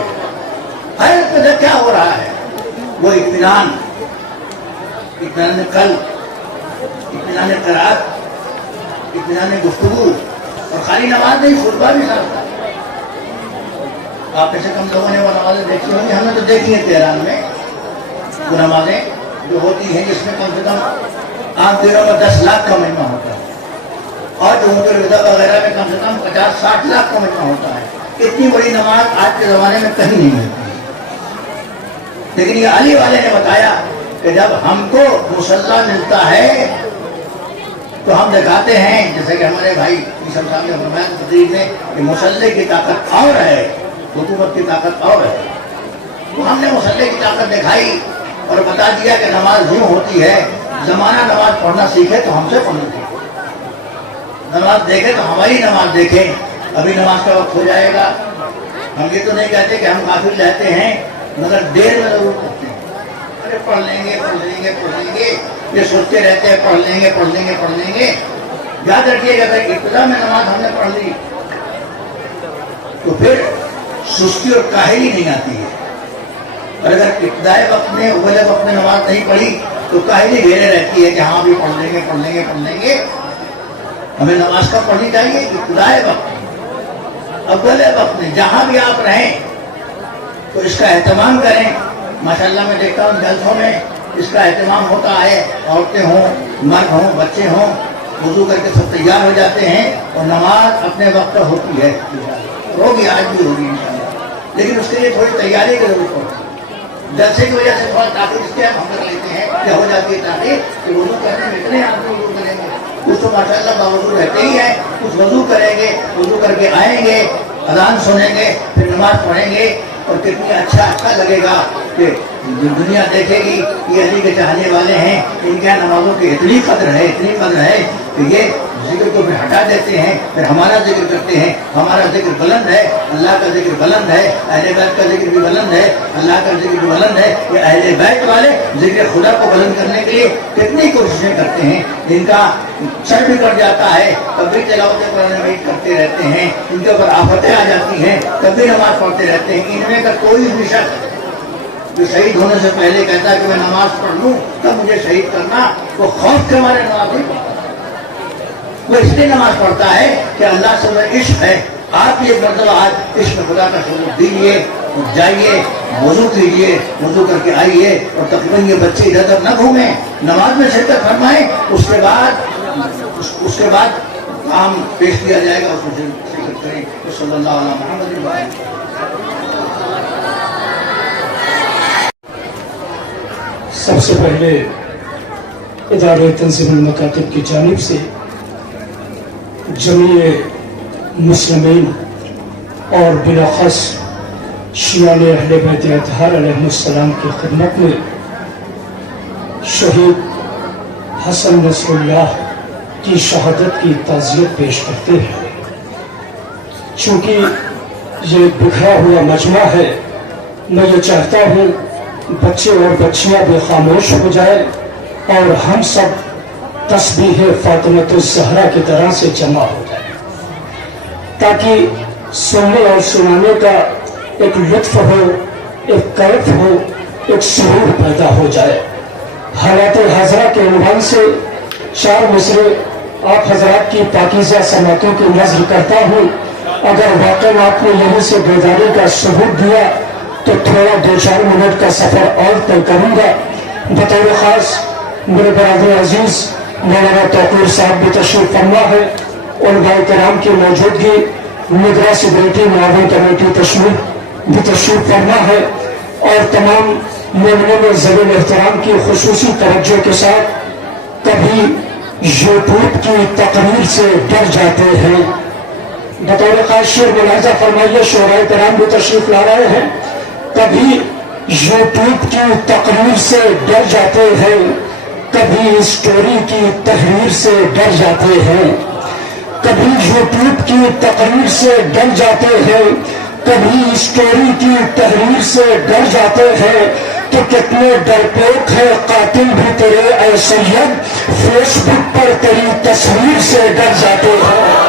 حیرت میں کیا ہو رہا ہے، وہ اطمینان قلب، اطمینان قرات، اطمینان گفتگو، اور خالی نماز نہیں خطبہ بھی ساتھ تھا۔ آپ میں سے کم لوگوں نے وہ نمازیں دیکھی ہوں گی، ہم نے تو دیکھی ہیں تہران میں وہ نمازیں جو ہوتی ہیں جس میں کم سے کم عام دنوں میں 10 لاکھ کا مجمع ہوتا ہے، اور جمعۃ الوداع وغیرہ میں کم سے کم 50-60 لاکھ کا مجمع ہوتا ہے۔ اتنی بڑی نماز آج کے زمانے میں کہیں نہیں ہوتی، لیکن یہ علی والے نے بتایا کہ جب ہم کو مصلی ملتا ہے تو ہم دکھاتے ہیں، جیسے کہ ہمارے بھائی صاحب نے فرمایا تقریر میں کہ مصلی کی طاقت اور ہے، حکومت کی طاقت اور ہے، تو ہم نے مصلی کی طاقت دکھائی اور بتا دیا کہ نماز یوں ہوتی ہے، زمانہ نماز پڑھنا سیکھے تو ہم سے پڑھنا سیکھے، نماز دیکھے تو ہماری نماز دیکھیں۔ ابھی نماز کا وقت ہو جائے گا، ہم یہ تو نہیں کہتے کہ ہم کافر رہتے ہیں، مگر دیر میں ضرور پڑھتے ہیں، ارے پڑھ لیں گے پڑھ لیں گے پڑھ لیں گے، یہ سوچتے رہتے ہیں پڑھ لیں گے پڑھ لیں گے پڑھ لیں گے۔ یاد رکھیے گا کہ ابتدا میں نماز ہم نے پڑھ لی تو پھر سستی اور کاہلی نہیں آتی ہے، اور اگر ابتدائی وقت میں اول وقت میں نماز نہیں پڑھی تو کاہلی گھیرے رہتی ہے کہ ہاں بھی پڑھ لیں گے پڑھ لیں گے پڑھ لیں گے۔ ہمیں نماز کب پڑھنی چاہیے؟ ابتدائی وقت میں، اول وقت میں، جہاں بھی آپ رہیں تو اس کا اہتمام کریں۔ ماشاءاللہ میں دیکھتا ہوں جلسوں میں اس کا اہتمام ہوتا ہے، عورتیں ہوں مرد ہوں بچے ہوں وضو کر کے سب تیار ہو جاتے ہیں اور نماز اپنے وقت پر ہوتی ہے، ہوگی آج بھی ہوگی انشاءاللہ، لیکن اس کے لیے تھوڑی تیاری کی ضرورت ہوتی ہے۔ جلسے کی وجہ سے تھوڑا تاخیر اس کے ہم کر لیتے ہیں، کیا ہو جاتی ہے تاخیر کہ وضو کرنے میں اتنے آدمی وضو کریں گے، کچھ تو ماشاءاللہ باوضو رہتے ہی ہیں، کچھ وضو کریں گے، وضو کر کے آئیں گے، اذان سنیں گے، پھر نماز پڑھیں گے، اور کتنی اچھا لگے گا کہ دنیا دیکھے گی یہ علی کے چاہنے والے ہیں، ان کے نمازوں کی اتنی قدر ہے کہ یہ ذکر کو پھر ہٹا دیتے ہیں، پھر ہمارا ذکر کرتے ہیں. ہمارا ذکر بلند ہے، اللہ کا ذکر بلند ہے، اہل بیت کا ذکر بھی بلند ہے، اللہ کا ذکر بھی بلند ہے. یہ اہل بیت والے ذکر خدا کو بلند کرنے کے لیے کتنی کوششیں کرتے ہیں. ان کا سر بھی کٹ جاتا ہے، کبھی تلاوت قرآن مجید کرتے رہتے ہیں، ان کے اوپر آفتیں آ جاتی ہیں، کبھی نماز پڑھتے رہتے ہیں. ان میں کا کوئی بھی شخص جو شہید ہونے سے پہلے کہتا ہے کہ میں نماز پڑھ لوں تب مجھے شہید کرنا، وہ خوف کے مارے نماز نہیں پڑھتا. وہ اس لیے نماز پڑھتا ہے کہ اللہ سے وہ عشق ہے. آپ یہ مرتبہ آج عشق خدا کا ثبوت دیجیے، جائیے وضو کیجیے، وضو کر کے آئیے، اور تقریباً یہ بچے ادھر ادھر نہ گھومیں، نماز میں شرکت فرمائیں. اس کے بعد کام پیش کیا جائے گا، اس میں شرکت کریں. صلی اللہ علیہ محمد. سب سے پہلے ادارہ تنظیم المکاتب کی جانب سے جمیع مسلمین اور بالاخص شیعان اہل بیت اطہار علیہ السلام کی خدمت میں شہید حسن نصر اللہ کی شہادت کی تعزیت پیش کرتے ہیں. چونکہ یہ بکھرا ہوا مجمع ہے، میں یہ چاہتا ہوں بچے اور بچیاں بھی خاموش ہو جائے اور ہم سب تسبیح فاطمۃ الزہرا کی طرح سے جمع ہو جائے، تاکہ سننے اور سنانے کا ایک لطف ہو، ایک کیف ہو، ایک سرور پیدا ہو جائے. حالات حاضرہ کے عنوان سے 4 مصرے آپ حضرات کی پاکیزہ سماعتوں کی نظر کرتا ہوں. اگر واقعی آپ نے یہیں سے بیداری کا ثبوت دیا تو تھوڑا 2-4 منٹ کا سفر اور طے کروں گا. بطور خاص میرے برادر عزیز مولانا توقیر صاحب بھی تشریف فرما ہے، علماء کرام کی موجودگی، نگراں سیکریٹری معاون کمیٹی بھی تشریف فرما ہے، اور تمام مومنین ذوی احترام کی خصوصی توجہ کے ساتھ کبھی یوٹیوب کی تقریر سے ڈر جاتے ہیں. بطور خاص شعر ملاحظہ فرمائیے، شعراء کرام بھی تشریف لا رہے ہیں. کبھی یوٹیوب کی تقریر سے ڈر جاتے ہیں، کبھی اسٹوری کی تحریر سے ڈر جاتے ہیں. کبھی یوٹیوب کی تقریر سے ڈر جاتے ہیں، کبھی اسٹوری کی تحریر سے ڈر جاتے ہیں. تو کتنے ڈرپوک ہے قاتل بھی تیرے اے سید، فیس بک پر تیری تصویر سے ڈر جاتے ہیں.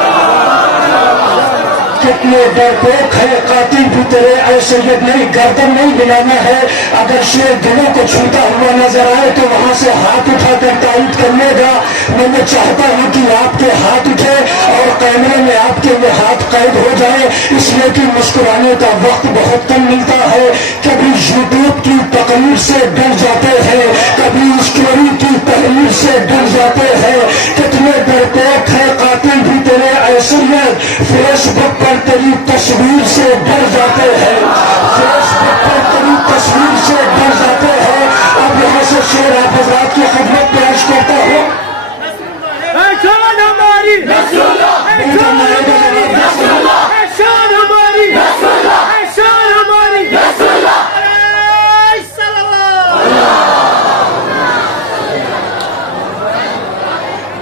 کتنے ڈرپوک ہے قاتل بھی تیرے اے سید. نہیں، گردن نہیں ہلانا ہے. اگر شیر دلوں کو چھوتا ہوا نظر آئے تو وہاں سے ہاتھ اٹھا کر تائید کرنے گا. میں چاہتا ہوں کہ آپ کے ہاتھ اٹھے اور کیمرے میں آپ کے یہ ہاتھ قید ہو جائے، اس لیے کہ مسکرانے کا وقت بہت کم ملتا ہے. کبھی یوٹیوب کی تقریر سے ڈر جاتے ہیں، کبھی اسٹوری کی تحریر سے ڈر جاتے ہیں. کتنے ڈرپوک ہے قاتل بھی تیرے اے سید، فیس بک پر تیری تصویر سے ڈر جاتے ہیں، فیس بک پر تیری تصویر سے ڈر جاتے ہیں. اب یہاں سے شعر آپ حضرات کی خدمت پیش کرتا ہوں.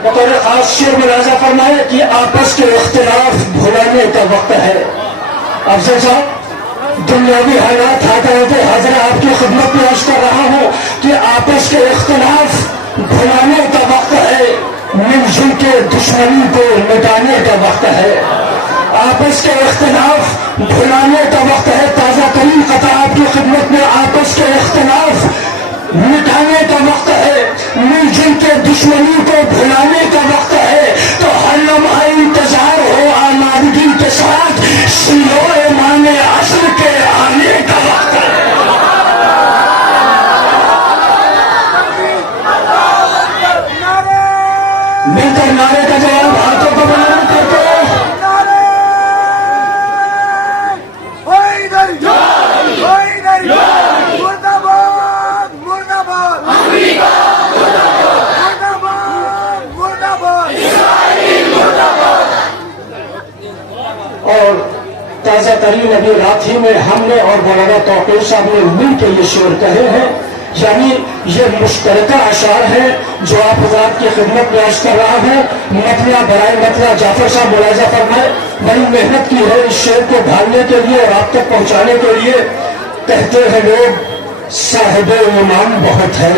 بطور خاص شعر ملاحظہ فرمائے کہ آپس کے اختلاف بھلانے کا وقت ہے. افضل صاحب، دنیاوی حالات حاضر آپ کی خدمت میں عرض کر رہا ہوں کہ آپس کے اختلاف بھلانے کا وقت ہے، مل جل کے دشمنی کو مٹانے کا وقت ہے. آپس کے اختلاف بھلانے کا وقت ہے. تازہ ترین قطع آپ کی خدمت میں، آپس کے اختلاف مٹانے کا وقت ہے، مل جل کے دشمنی کو بھلانے کا وقت ہے. تو ہر لمحہ انتظار ہو آمادگی کے ساتھ سیلو ایمان عصر کے آنے کا وقت ہے. مل کر نعرے کا جواب ہاتھوں کو بلند کرتے ہیں. اور تازہ ترین ابھی رات ہی میں ہم نے اور مولانا توقیر صاحب نے مل کے یہ شعر کہے ہیں یعنی یہ مشترکہ اشعار ہیں جو آپ حضرات کی خدمت میں عرض کر رہا ہوں. مطلع برائے مطلع جعفر صاحب ملاحظہ فرمائے. بڑی محنت کی ہے اس شعر کو ڈھالنے کے لیے اور آپ تک پہنچانے کے لیے. کہتے ہیں لوگ صاحب ایمان بہت ہے.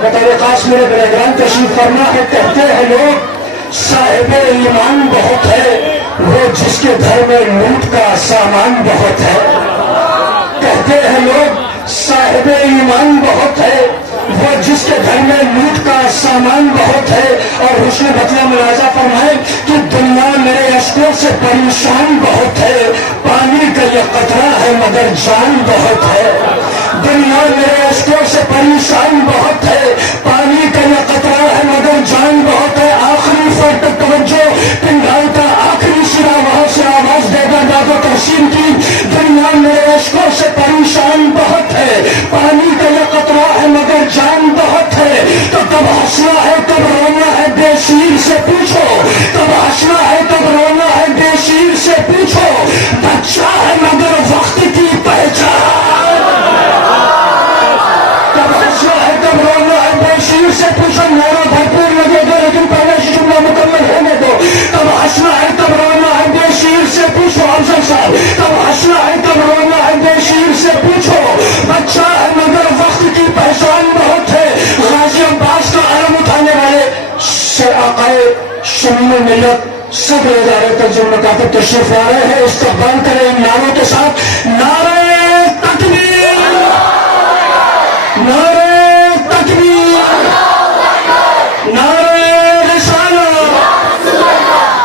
بطور خاص میرے برادران تشریف فرما ہے. کہتے ہیں لوگ صاحب ایمان بہت ہے وہ جس کے گھر میں لوٹ کا سامان بہت ہے. کہتے ہیں لوگ صاحب ایمان بہت ہے وہ جس کے گھر میں لوٹ کا سامان بہت ہے. اور حسن مطلع ملاحظہ فرمائے کہ دنیا میرے اشکوں سے پریشان بہت ہے. پانی کا یہ قطرہ ہے مگر جان بہت ہے. دنیا میرے اشکوں سے پریشان بہت ہے. پانی کا یہ قطرہ ہے مگر جان بہت ہے. آخری فرق توجہ پنڈال کا آخری سرا وہاں سے آواز دے کر داد و تحسین کی. دنیا میرے اشکوں سے پریشان بہت ہے. پانی کا یہ قطرہ ہے مگر جان بہت ہے. تو کب ہنسنا ہے کب رونا ہے بے شیر سے پوچھو. کب ہنسنا ہے کب رونا ہے بے شیر سے پوچھو. بچہ ہے مگر وقت کی پہچان. کب ہنسنا ہے کب رونا ہے بے شیر سے پوچھو. میرا بھرپور لگے گا لیکن پہلے جملہ مکمل ہونے دو. کب ہنسنا ہے کب رونا ہے بے شیر سے پوچھو. افضل صاحب کب ہنسنا ہے کب رونا ہے بے شیر سے پوچھو. بچہ ہے مگر وقت کی پہچان بہت ہے. غازی عباس کا علم اٹھانے والے آقائے شمیم ملت سب ادارے تنظیم مکاتب تشریف لا رہے ہیں. استقبال کریں ان نعروں کے ساتھ. نعرہ تکبیر, نعرہ تکبیر, نعرہ رسالت,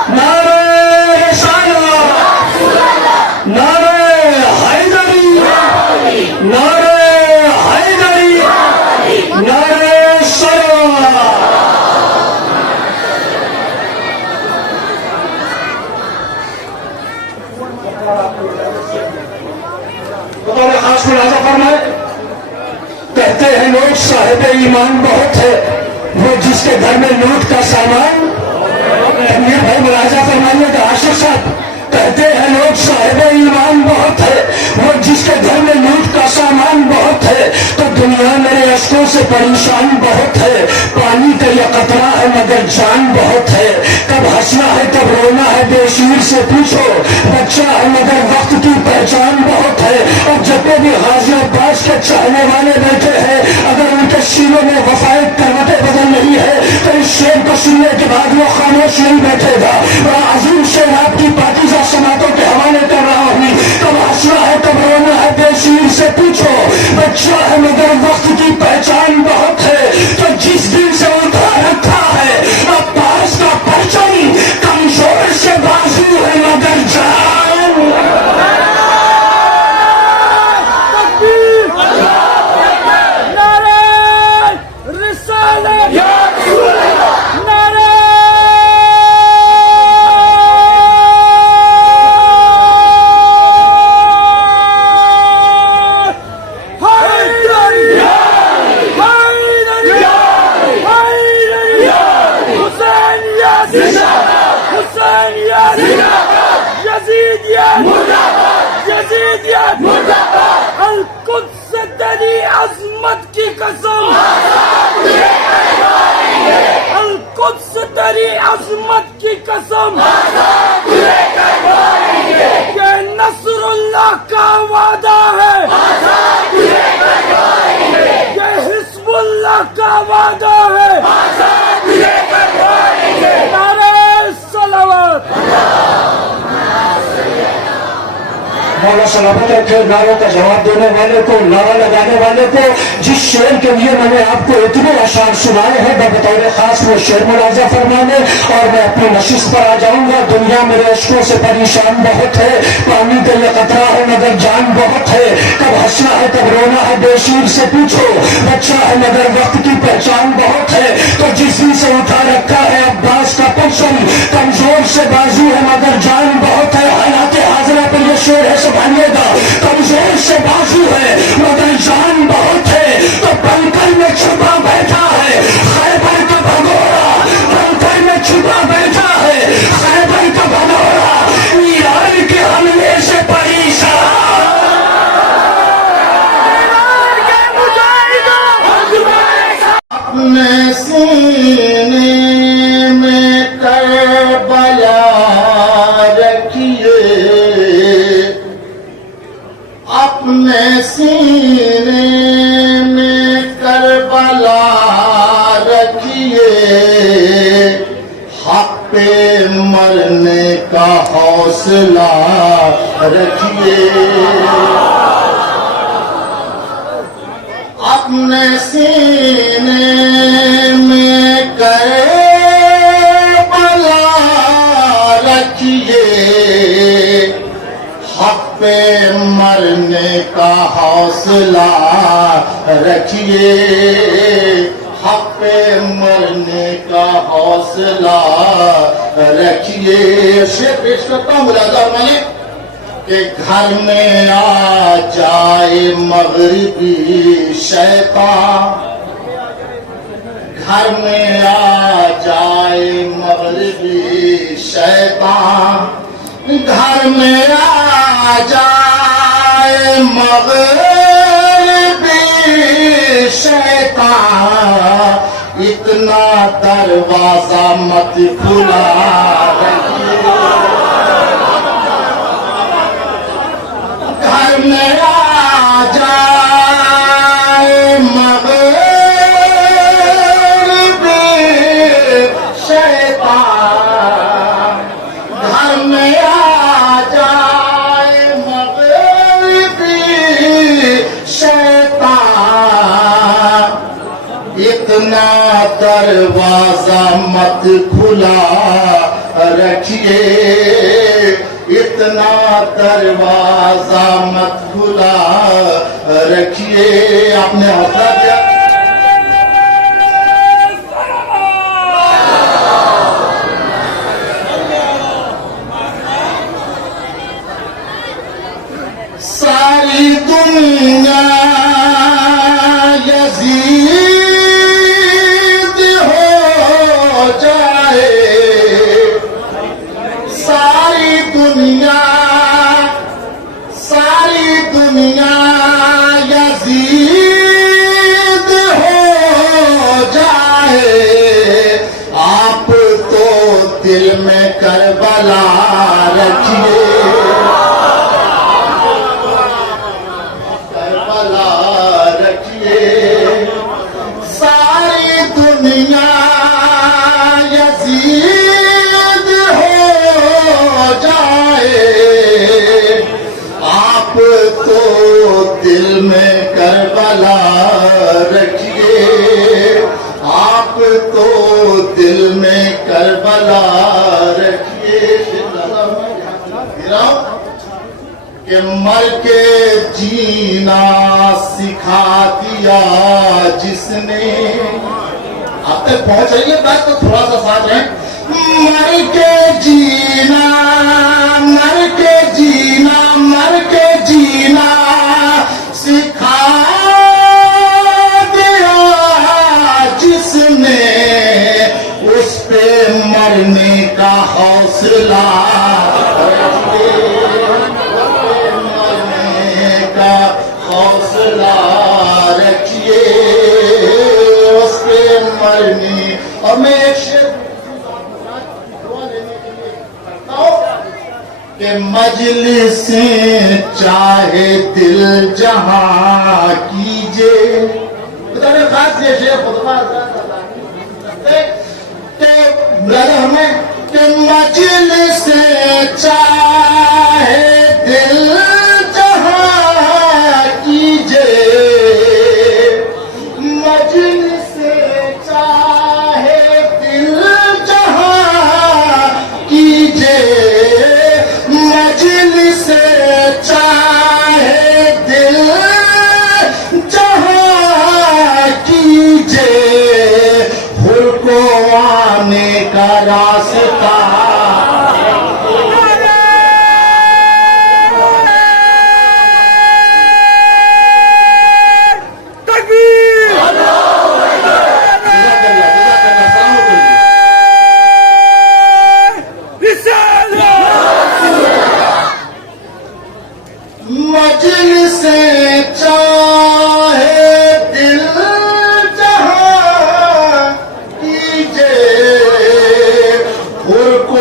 نعرہ رسالت, نعرہ حیدری, نعرہ حیدری, نعرہ سلام. بطور خاص ملاحظہ فرمائے. کہتے ہیں لوگ صاحب ایمان بہت ہے وہ جس کے گھر میں لوٹ کا سامان. امیر بھائی ملاحظہ فرمائیے کہ عاشق صاحب کہتے ہیں لوگ صاحب ایمان بہت ہے وہ جس کے گھر میں لوٹ کا سامان بہت ہے. تو دنیا میرے اشکوں سے پریشان بہت ہے. پانی کا یہ قطرہ ہے مگر جان بہت ہے. کب ہنسنا ہے کب رونا ہے بے شیر سے پوچھو. بچہ ہے مگر وقت کی پہچان بہت ہے. اور جتنے بھی غازی عباس کے چاہنے والے بیٹھے ہیں اگر ان کے سینوں میں وفائد کروٹیں بدل نہیں ہے تو اس شعر کو سننے کے بعد وہ خاموش نہیں بیٹھے گا. بڑا عظیم شعر آپ کی پاکیزہ سماعتوں کے حوالے کر رہا ہوں. کب ہنسنا ہے کب رونا ہے بے شیر سے پوچھو. بچہ ہے مگر وقت کی پہچان بہت ہے. تو جس دن سے اٹھا رکھا ہے عباس کا پرچم کمزور سے بازو ہے مگر جان. القدس تیری عظمت کی قسم, القدس تیری عظمت کی قسم, یہ نصر اللہ کا وعدہ ہے, یہ حزب اللہ کا وعدہ ہے. نعرہ صلوات. مولا سلامت رکھے نعروں کا جواب دینے والے کو, نعرہ لگانے والے کو. جس شعر کے لیے میں نے آپ کو اتنے اشعار سنائے ہیں بطور خاص وہ شعر ملاحظہ فرمانے اور میں اپنی نشست پر آ جاؤں گا. دنیا میرے اشکوں سے پریشان بہت ہے. پانی کا یہ قطرہ ہے مگر جان بہت ہے. کب ہنسنا ہے کب رونا ہے بے شیر سے پوچھو. بچہ ہے مگر وقت کی پہچان بہت ہے. تو جس دن سے اٹھا رکھا ہے عباس کا پرچم کمزور سے بازو ہے مگر جان بہت ہے. حالات حاضرہ پر یہ شعر ہے سنبھالیے گا. کمزور سے بازو ہے مگر جان بہت ہے. تو بنکر میں چھپا بیٹھا ہے خیبر کا بھگورا. بنکر میں چھپا بیٹھا ہے خیبر کا بھگورا. ایران کے حملے سے پریشان, ایران کے پہ مرنے کا حوصلہ رکھیے اپنے سینے میں کربلا رکھیے حق پہ مرنے کا حوصلہ رکھیے حق پہ مرنے کا حوصلہ رکھیے شعر پیش کرتا ہوں ملاحظہ میں کہ گھر میں آ جائے مغربی شیطان گھر میں آ جائے مغربی شیطان گھر میں آ جائے مغربی شیطان اتنا دروازہ مت کھلا رکھیے گھر میں آ جائے مغربی شیطان گھر میں آ جائے مغربی شیطان اتنا دروازہ مت کھلا رکھیے اتنا دروازہ مت کھلا رکھیے آپ نے حوصلہ دیا ساری دنیا یزید ہو جائے ساری دنیا یزید ہو جائے آپ تو دل میں کربلا رکھیے کربلا رکھیے ساری دنیا یزید ہو جائے آپ تو دل میں کربلا رکھیے آپ تو دل میں کربلا رکھیے کہ مر کے جینا سکھا دیا جس نے آپ تک پہنچ رہی ہے بات تو تھوڑا سا ساتھ ہے مر کے جینا سکھا دیا جس نے اس پہ مرنے کا حوصلہ مرنے کا حوصلہ رکھیے اس پہ مرنے اور میں ایک شعر کہ مجلسیں چاہے دل جہاں کیجے خاص یہ شعر خطبہ ہمیں کہ مجلسیں چاہے دل جہاں کیجے مجلسیں چاہے دل جہاں کیجے مجلس چاہے دل جہاں کیجے حر کو آنے کا راستہ مجلس چاہے دل جہاں کیجے حر کو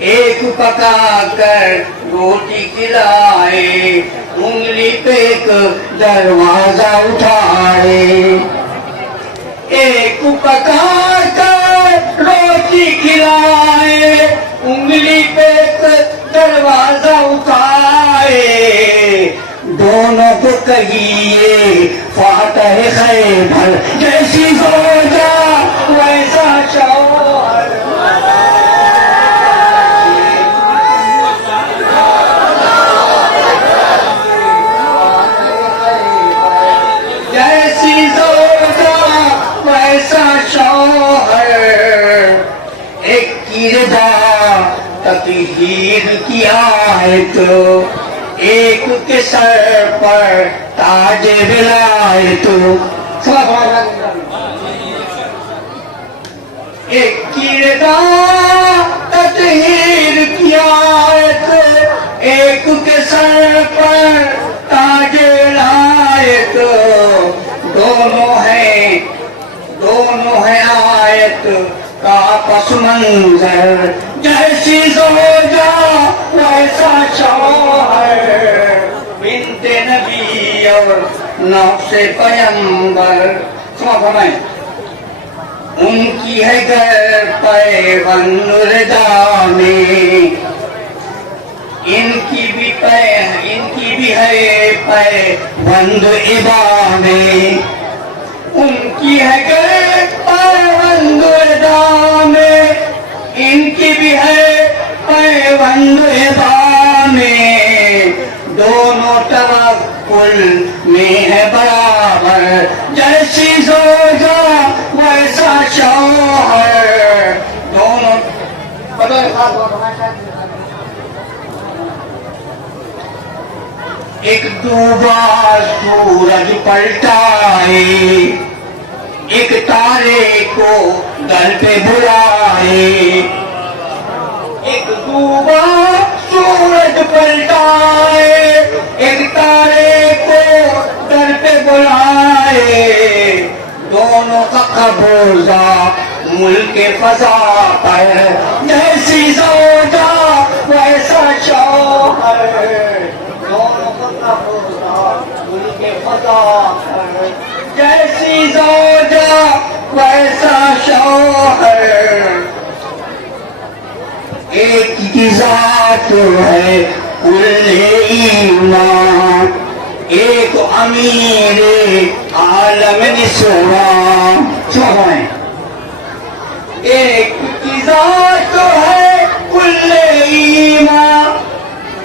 ایک پکا کر روٹی کھلائے، انگلی پہ ایک دروازہ اٹھائے، ایک پکا کر روٹی کھلائے، انگلی پہ ایک دروازہ اٹھائے، دونوں کو کہیے فاتح خیبر، جیسی زوجہ ویسا شوہر، جیسی زوجہ ویسا شوہر، ایک کردار تطہیر کی آیت، ایک کے سر پر تاج ولایت، ایک کردار تطہیر کی آیت، ایک کے سر پر تاج ولایت، دونوں ہیں آیت کا پس منظر، جیسی زوجہ ویسا شوہر، بنت نبی اور نفس پیغمبر، فرمائیں ان کی ہے گر پیوند رضا میں، ان کی بھی ہے پیوند ابا میں، ان کی ہے گر پیوند رضا میں، ان کی بھی ہے پیوند ابا میں، دونوں توکل میں ہے برابر، جیسی زوجہ ویسا شوہر، دونوں ایک ڈوبا سورج پلٹائے، ایک تارے کو در پہ بلائے، ایک ڈوبا سورج پلٹائے، ایک تارے کو در پہ بلائے، دونوں کا قبضہ ملک فضا پر، جیسی زوجہ ویسا شوہر، دونوں کا قبضہ ملک فضا پر، جیسی زوجہ ویسا شوہر، ایک کی ذات ہے کل ایمان، ایک امیر عالم نسواں، سنیں ایک کی ذات ہے کل ایمان،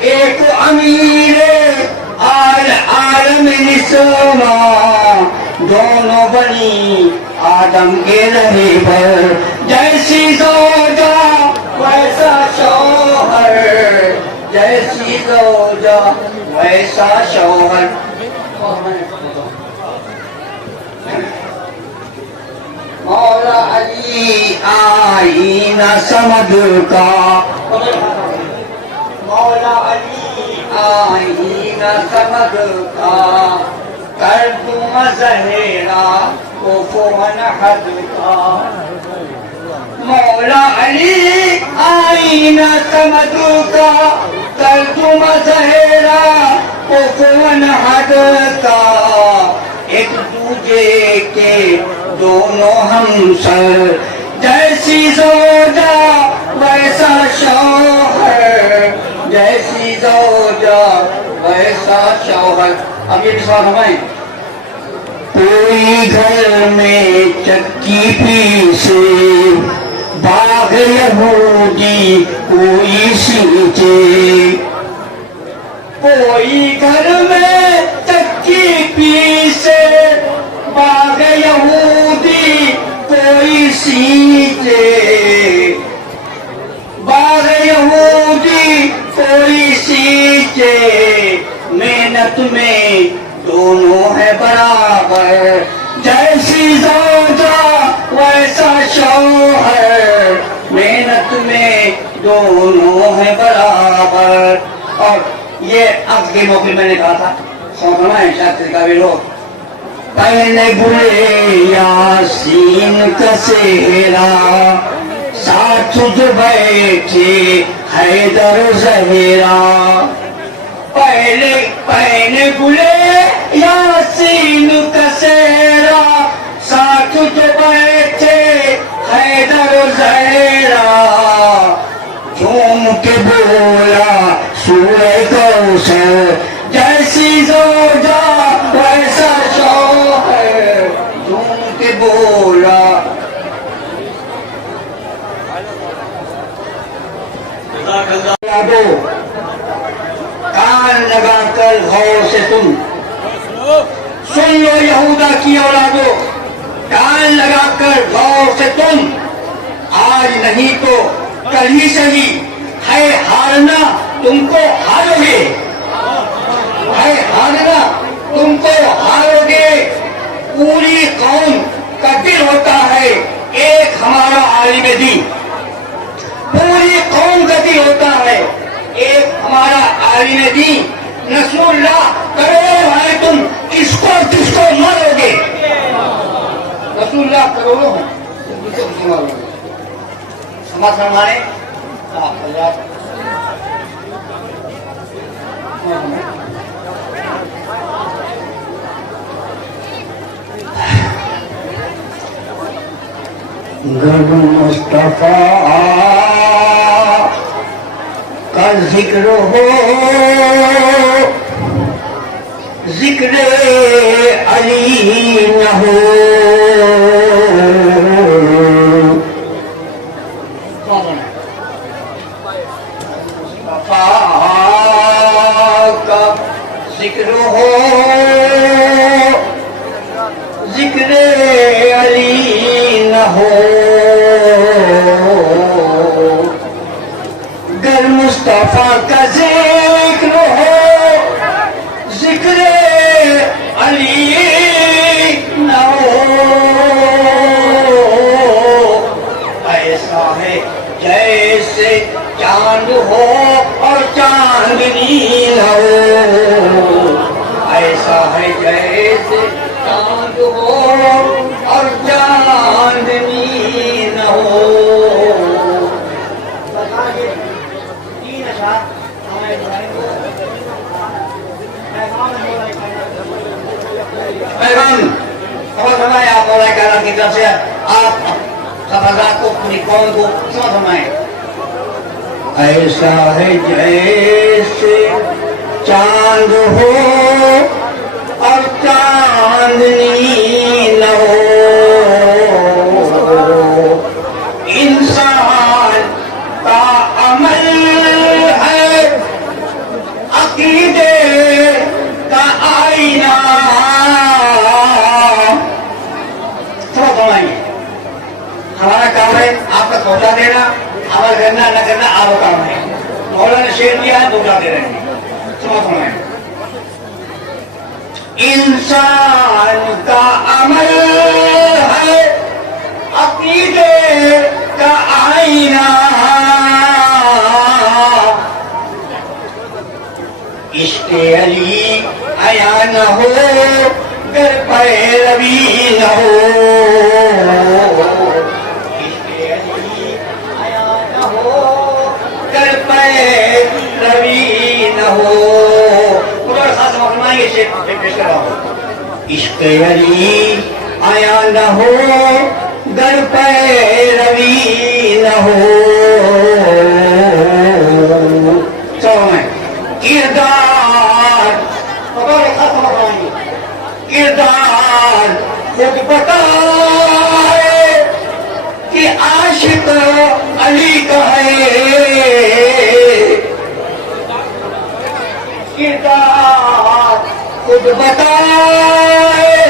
ایک امیر عالم نسواں، دونوں بنی آدم کے رہبر، جیسی زوجہ ویسا شوہر، جیسی زوجہ ویسا شوہر، مولا علی آئینہ سمد کا، مولا علی آئینہ سمد کا، کر دوں زہرا کفوان حد کا، مولا علی آئینہ سمد کا، کر دوں زہرا کفوان حد کا، ایک دوجے کے دونوں ہمسر، جیسی زوجہ ویسا شوہر، جیسی زوجہ ویسا شوہر۔ اب یہ بھی سوال ہمیں، کوئی گھر میں چکی پیسے، باغ یہودی کوئی سینچے، کوئی گھر میں چکی پیسے، باغ یہودی کوئی سینچے، باغ یہودی کوئی سینچے، محنت میں دونوں ہے برابر، جیسی زوجہ ویسا شوہر، محنت میں دونوں ہے برابر۔ اور یہ عقد کے موقع میں نے کہا تھا، سوچنا ہے شاید کا بھی لوگ، پہلے بلے یاسین کا سہرا، ساتھ جو بیٹھے حیدر زہرا پہلے پہنے گلے یاسین کا سیرا ساتھ جو بیٹھے حیدر زہرا جھوم کے بولا سورہ کوثر جیسی زوجہ ویسا شوہر جھوم کے بولا کان لگا کر غور سے سن لو یہودا کی اولادو کان لگا کر غور سے تم آج نہیں تو کل ہی صحیح ہے ہارنا تم کو ہارو گے ہے ہارنا تم کو ہارو گے پوری قوم کا دل ہوتا ہے ایک ہمارا عالم دین پوری قوم کا دل ہوتا ہے ایک ہمارا عالم دین نصر اللہ کروڑوں ہیں تم کس کو مارو گے نصر اللہ کروڑوں ہیں تم کس کو مارو گے سماج فرمانے گرد مصطفیٰ کا ذکر ہو ذکر علی نہ ہو کا ذکر ہو ذکر علی نہ ہو گر مصطفیٰ کا ذکر ہو ذکر علی نہ ہو ایسا ہے جیسے چاند ہو اور چاندنی نہ ہو ایسا ہے جیسے چاند ہو اور چاندنی نہ ہو آپ مولا کائنات کی طرف سے آپ سب حضرات کو پوری قوم کو سمجھ فرمائیں ایسا ہے جیسے چاند ہو اور چاندنی نہ ہو انسان کا عمل ہے عقیدے کا آئینہ ہمارا کام ہے آپ کا پہنچا دینا عمل کرنا نہ کرنا آپ کا کام ہے مولا نے شعر دیا ہے پہنچا دے رہے ہیں انسان کا عمل ہے عقیدے کا آئینہ عشق علی عیا نہ ہو گر پیروی نہ ہو عشق علی عیا نہ ہو گر پیروی نہ ہو خاص فرمائیں گے پیش کر رہا ہوں عشق علی آیا نہ ہو گر پیروی نہ ہو کردار کردار خود بتائے کہ عاشق علی کا ہے کردار خود بتائے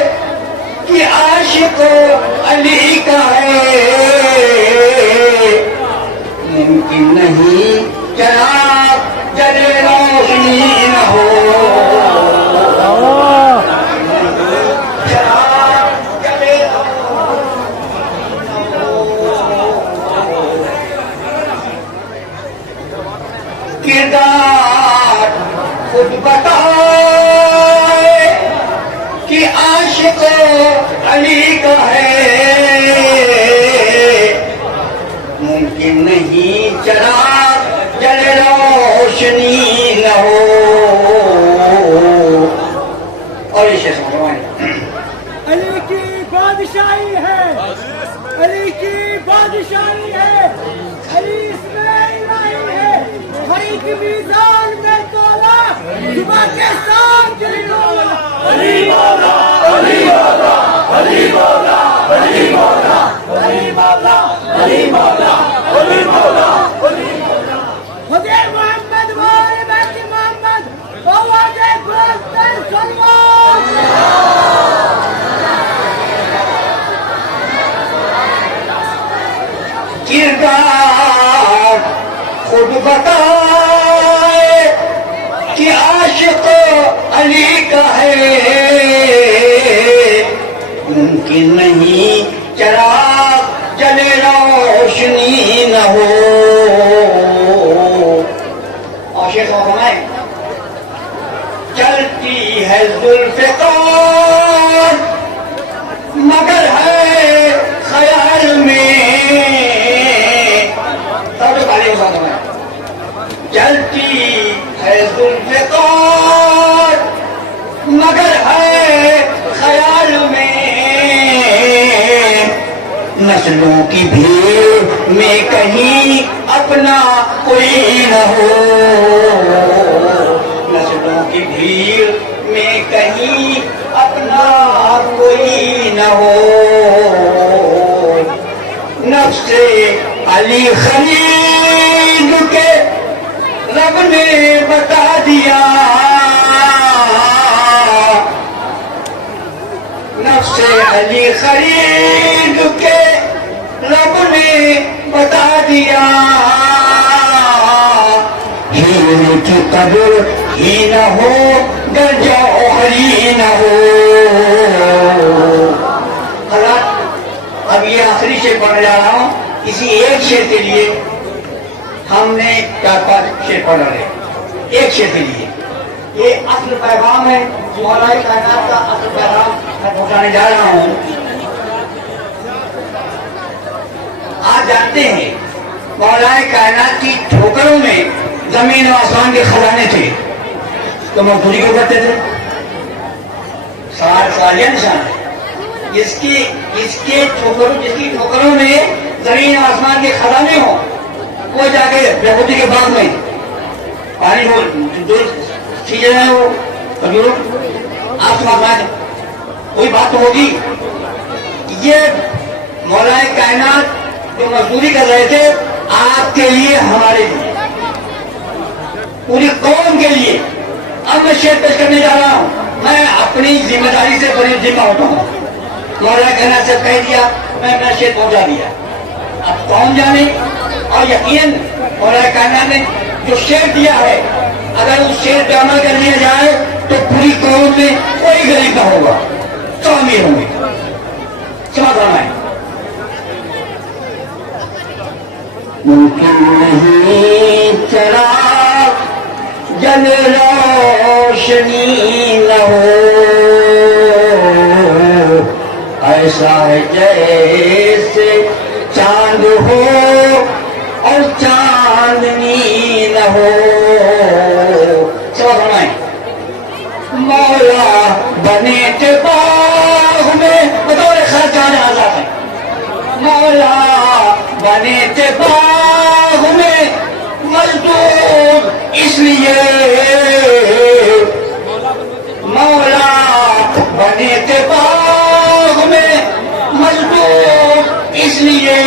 کہ عاشق علی کا ہے ممکن نہیں چراغ جلے روشنی نہ ہو کردار خود بتائے کہ عاشق علی کا ہے ممکن نہیں چراغ جلے بڑی شیخ فرمائیں علی کی بادشاہی ہے، علی کی بادشاہی ہے، علی اس میں الہی ہے، ہری کی میزان میں تولا صبح کے ساتھ جلی مولا علی مولا علی مولا علی مولا علی مولا علی مولا علی مولا علی مولا علی مولا خدا محمد وال بیت محمد آواز بلند سلوات کردار خود بتائے کہ عاشق علی کا ہے، ممکن نہیں چراغ جلے روشنی نہ ہو. عاشق فرمائیں چلتی ہے ذوالفقار مگر ہے خیال میں، چلتی ہے ذوالفقار مگر ہے خیال میں، نسلوں کی بھیڑ میں کہیں اپنا کوئی نہ ہو، نسلوں کی بھیڑ میں کہیں اپنا کوئی نہ ہو. نفس علی خلید کے رب نے بتا دیا، نفس علی خلید کے رب نے بتا دیا، ہیر کی قبر ہی نہ ہو گر جوہری نہ ہو. اب یہ آخری شعر پڑھنے جا رہا ہوں. اسی ایک شعر کے لیے ہم نے 4-5 شعر پڑھ رہے، ایک شعر کے لیے. یہ اصل پیغام ہے، مولا کائنات کا اصل پیغام میں پہنچانے جا رہا ہوں. آپ جانتے ہیں مولا کائنات کی ٹھوکروں میں زمین و آسمان کے خزانے تھے، تو مزدوری کو کرتے تھے. سالیہ نشان ہے جس کی ٹھوکروں میں زمین و آسمان کے خزانے ہوں، وہ جا کے بیہودی کے باغ میں پانی ہو چیزیں ہیں، وہ آپ سمجھائیں کوئی بات تو ہوگی. یہ مولا کائنات جو مزدوری کر رہے تھے آپ کے لیے، ہمارے لیے، پوری قوم کے لیے. اب میں شعر پیش کرنے جا رہا ہوں. میں اپنی ذمہ داری سے بڑی ذمہ ہوتا ہوں. مولا کائنات سے کہہ دیا، میں اپنا شعر پہنچا دیا. اب کون جانے، اور یقین مولا کائنات نے جو شعر دیا ہے اگر اس شعر پہ عمل کر لیا جائے تو پوری قوم میں کوئی غریب نہ ہوگا، سب امیر ہوں گے. سمجھ رہا ہے. ممکن نہیں چراغ جل روشنی نہ ہو، ایسا ہے جیسے چاند ہو اور چاندنی نہ ہو. سب سنائیں مولا بنے کے باغ میں بطور خرچہ آزاد ہے. مولا بنے کے باغ میں مزدور اس لیے، مولا بنے کے باغ میں مزدور اس لیے،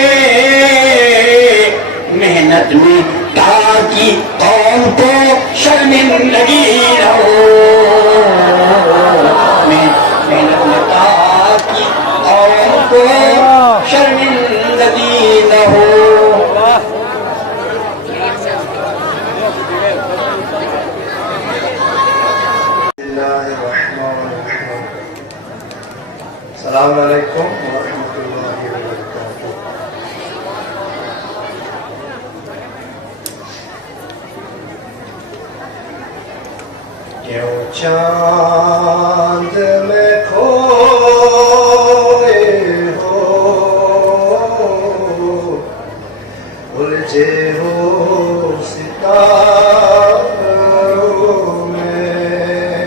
محنت میں تاکہ قوم کو شرمندگی نہ ہو، محنت میں تاکہ قوم کو شرمندگی نہ ہو. السلام علیکم ورحمۃ اللہ وبرکاتہ. کیوں چاند میں کھوئے ہو، الجھے ہو ستاروں میں،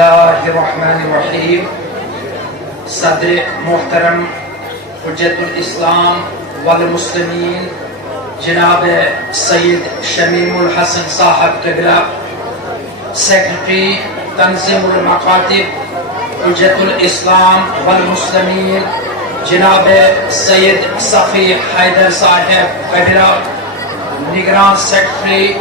اللہ الرحمن الرحیم. صدر محترم حجت الاسلام والمسلمین جناب سید شمیم الحسن صاحب قبلہ، سیکرٹری تنظیم المکاتب حجت الاسلام والمسلمین جناب سید صفی حیدر صاحب قبلہ، نگران سیکرٹری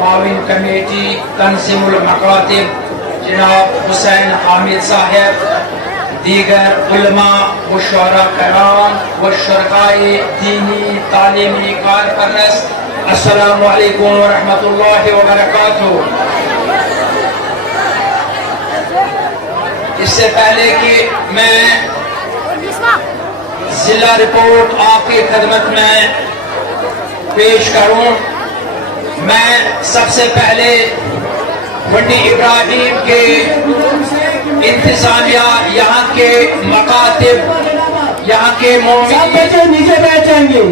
معاون کمیٹی تنظیم المکاتب جناب حسین حامد صاحب، دیگر علماء و شعراء کرام و شرکائے دینی تعلیمی کارپرست، السلام علیکم ورحمۃ اللہ وبرکاتہ. اس سے پہلے کہ میں ضلع رپورٹ آپ کی خدمت میں پیش کروں، میں سب سے پہلے منڈی ابراہیم کے انتظامیہ، یہاں کے مکاتب، یہاں کے مومنین، نیچے بیٹھ جائیں گے،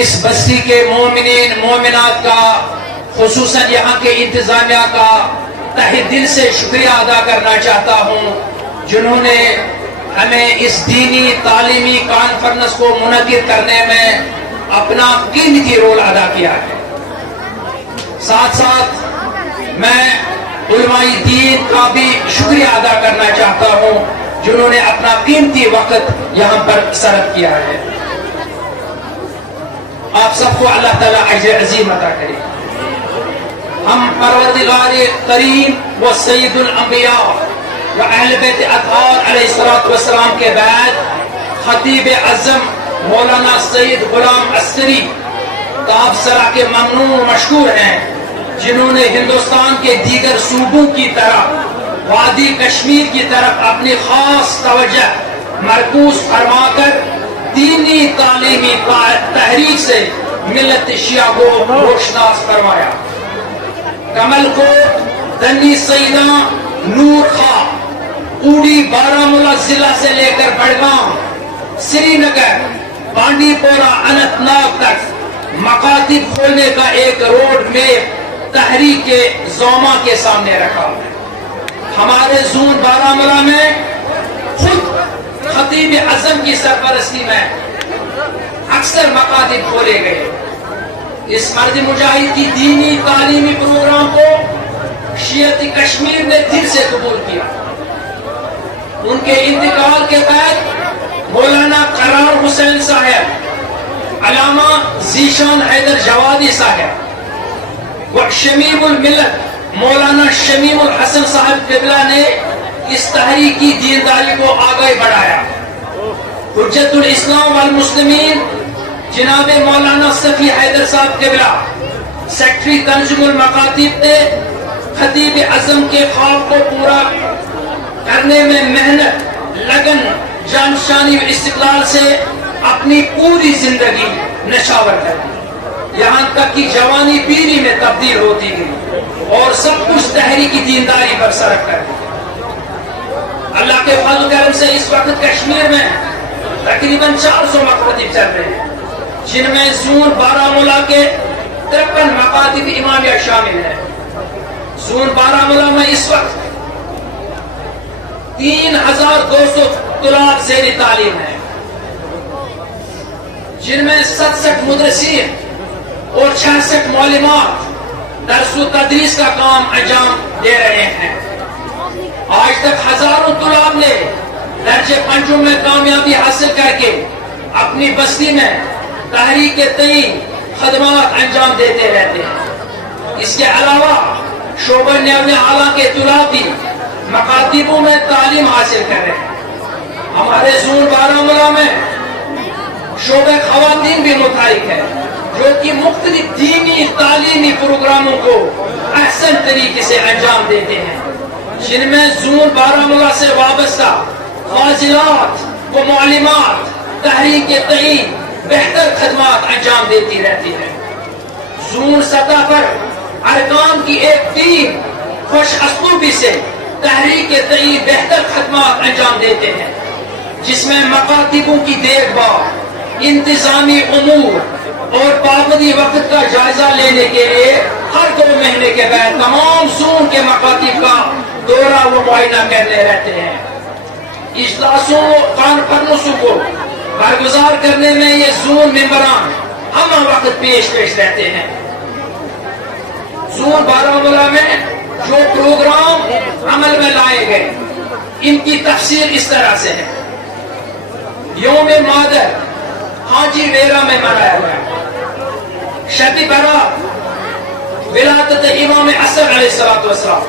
اس بستی کے مومنین مومنات کا، خصوصاً یہاں کے انتظامیہ کا تہہ دل سے شکریہ ادا کرنا چاہتا ہوں، جنہوں نے ہمیں اس دینی تعلیمی کانفرنس کو منعقد کرنے میں اپنا قیمتی رول ادا کیا ہے. ساتھ ساتھ میں علماء دین کا بھی شکریہ ادا کرنا چاہتا ہوں، جنہوں نے اپنا قیمتی وقت یہاں پر صرف کیا ہے. آپ سب کو اللہ تعالیٰ اجر عظیم عطا کرے. ہم پروردگار کریم و سید الانبیاء و اہل بیت اطہار علیہ السلام کے بعد خطیب اعظم مولانا سید غلام عسکری تابسرہ کے ممنون و مشکور ہیں، جنہوں نے ہندوستان کے دیگر صوبوں کی طرح وادی کشمیر کی طرف اپنی خاص توجہ مرکوز فرما کر دینی تعلیمی تحریک سے ملت شیعہ کو روشناس فرمایا. کمل کوٹ، دنی سیدہ، نور خواہ، اوڑی بارہمولہ ضلع سے لے کر بڑگام، سری نگر، بانڈی پورہ، اننت ناگ تک مکاتب کھولنے کا ایک روڈ میپ تحریک کے زوما کے سامنے رکھا. ہمارے زون بارہمولہ میں خود خطیب اعظم کی سرپرستی میں اکثر مکاتب کھولے گئے. اس مرد مجاہد کی دینی تعلیمی پروگرام کو شیعت کشمیر نے دل سے قبول کیا. ان کے انتقال کے بعد مولانا قرار حسین صاحب، علامہ ذیشان حیدر جوادی صاحب و شمیم الملت مولانا شمیم الحسن صاحب قبلہ نے اس تحریکی دینداری کو آگے بڑھایا. حجت الاسلام والمسلمین جناب مولانا صفی حیدر صاحب قبلہ، سیکرٹری تنظیم المکاتب نے خطیب اعظم کے خواب کو پورا کرنے میں محنت، لگن، جانشانی و استقلال سے اپنی پوری زندگی نشاور کر دی. یہاں تک کہ جوانی پیری میں تبدیل ہوتی گئی اور سب کچھ تحریکی دینداری پر صرف کر دی. اللہ کے فضل و کرم سے اس وقت کشمیر میں تقریباً 400 مکاتب چل رہے ہیں، جن میں زون بارہمولہ کے 53 مکاتب امامیہ شامل ہیں. زون بارہمولہ میں اس وقت 3200 طلاب زیر تعلیم ہیں، جن میں 67 مدرسین اور 66 معلمات درس و تدریس کا کام انجام دے رہے ہیں. آج تک ہزاروں طلاب نے درجہ پنجم میں کامیابی حاصل کر کے اپنی بستی میں تحریک کے تئیں خدمات انجام دیتے رہتے ہیں. اس کے علاوہ شعبہ نیابہ اعلیٰ کے طلاب بھی مکاتبوں میں تعلیم حاصل کر رہے ہیں. ہمارے زون بارہمولہ میں شعبہ خواتین بھی متحرک ہے، جو کہ مختلف دینی تعلیمی پروگراموں کو احسن طریقے سے انجام دیتے ہیں، جن میں زون بارہمولہ سے وابستہ فاضلات و معلمات تحریک کے تئیں بہتر خدمات انجام دیتی رہتی ہے. زون سطح پر ارکان کی ایک ٹیم خوش اسلوبی سے تحریک کے تئیں بہتر خدمات انجام دیتے ہیں، جس میں مکاتبوں کی دیکھ بھال، انتظامی امور، اور پابندی وقت کا جائزہ لینے کے لیے ہر 2 مہینے کے بعد تمام زون کے مکاتب کا دورہ و معائنہ کرنے رہتے ہیں. اجلاسوں کانفرنسوں کو برگزار کرنے میں یہ زون ممبران ہم وقت پیش رہتے ہیں. زون بارہمولہ میں جو پروگرام عمل میں لائے گئے ان کی تفصیل اس طرح سے ہے. یوم مادر حاجی ویرا میں منایا گیا. شب برات ولادت امام عصر علیہ السلام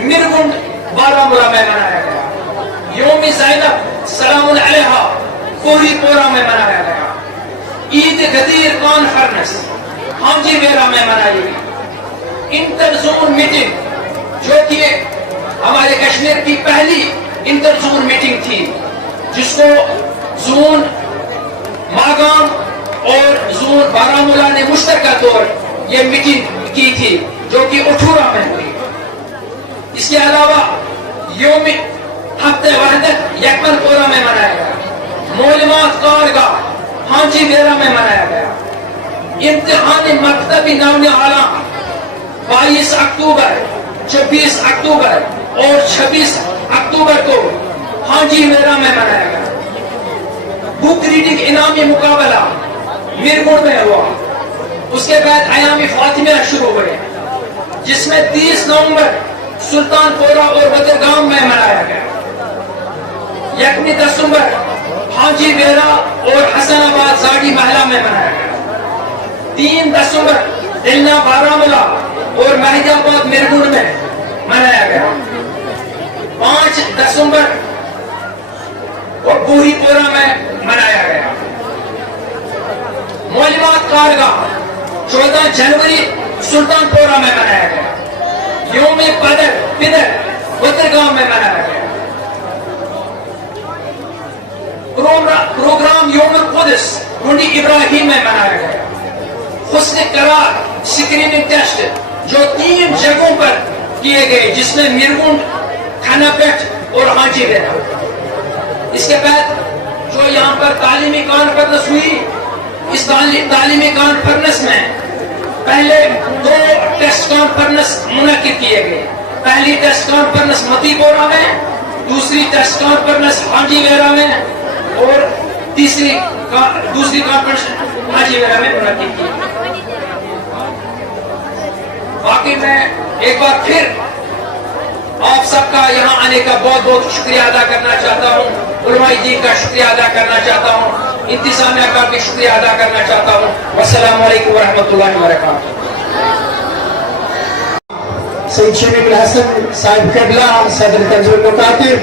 مرگنڈ بارہمولہ میں منایا گیا. یوم زینب سلام علیہا کوری پورا میں منایا گیا. عید غدیر کانفرنس حاجی ویرا میں منائی گئی. انٹر زون میٹنگ جو کہ ہمارے کشمیر کی پہلی انٹر زون میٹنگ تھی جس کو زون ماگام اور زون بارہمولہ نے مشترکہ طور یہ میٹنگ کی تھی جو کہ اٹھورا میں ہوئی. اس کے علاوہ یوم ہفتے وحدت یکمن پورا میں منایا گیا. معلومات کارگاہ حاجی ویرا میں منایا گیا. امتحان مکتبی نام اعلیٰ 22 اکتوبر 26 اکتوبر اور 26 اکتوبر کو حاجی ویرا میں منایا گیا. بک ریڈنگ انعامی مقابلہ میرپور میں ہوا. اس کے بعد ایام فاطمیہ شروع ہوئے جس میں 30 نومبر سلطان پورہ اور بدرگام میں منایا گیا. 1 دسمبر حاجی ویرا اور حسن آباد زاڑی محلہ میں منایا گیا. 3 دسمبر دلنا بارہمولہ اور مہدی آباد مرگون میں منایا گیا. 5 دسمبر اور بوری پورا میں منایا گیا. معلومات کارگاہ 14 جنوری سلطان پورہ میں منایا گیا. یوم پدر بدرگام میں منایا گیا. پروگرام یوم القدس کنڈی ابراہیم میں منایا گیا. حسن قرار اسکریننگ ٹیسٹ جو 3 جگہوں پر کیے گئے جس میں مرگنڈ کھانا پیٹ اور حاجی ویرا. اس کے بعد جو یہاں پر تعلیمی کانفرنس ہوئی اس تعلیمی کانفرنس میں پہلے 2 ٹیسٹ کانفرنس منعقد کیے گئے. پہلی ٹیسٹ کانفرنس متی پورا میں, دوسری ٹیسٹ کانفرنس حاجی ویرا میں اور دوسری کانفرنس حاجی ویرا میں منعقد کی. باقی میں ایک بار پھر آپ سب کا یہاں آنے کا بہت بہت شکریہ ادا کرنا چاہتا ہوں. علماء دین کا شکریہ ادا کرنا چاہتا ہوں. انتظامیہ کا بھی شکریہ ادا کرنا چاہتا ہوں. والسلام علیکم ورحمۃ اللہ وبرکاتہ. سید شریف الحسن صاحب قبلہ صدر تنظیم المکاتب,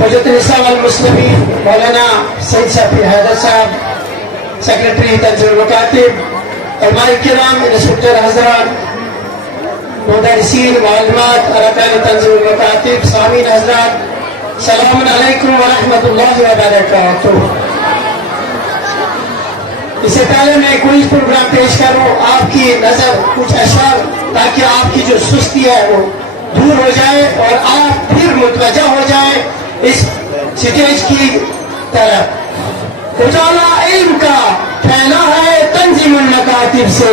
حجت النساء والمسلمین مولانا سید صافی حیدر صاحب سیکرٹری تنظیم المکاتب, علماء کرام, انسپکٹر حضرات, مدرسین, معلمات, ارکان تنظیم المکاتب, سامعین حضرات, السلام علیکم ورحمۃ اللہ وبرکاتہ. اس سے پہلے میں کوئی پروگرام پیش کروں آپ کی نظر کچھ اشعار تاکہ آپ کی جو سستی ہے وہ دور ہو جائے اور آپ پھر متوجہ ہو جائیں اس سٹیج کی طرف. اجالا علم کا پھیلا ہے تنظیم المکاتب سے,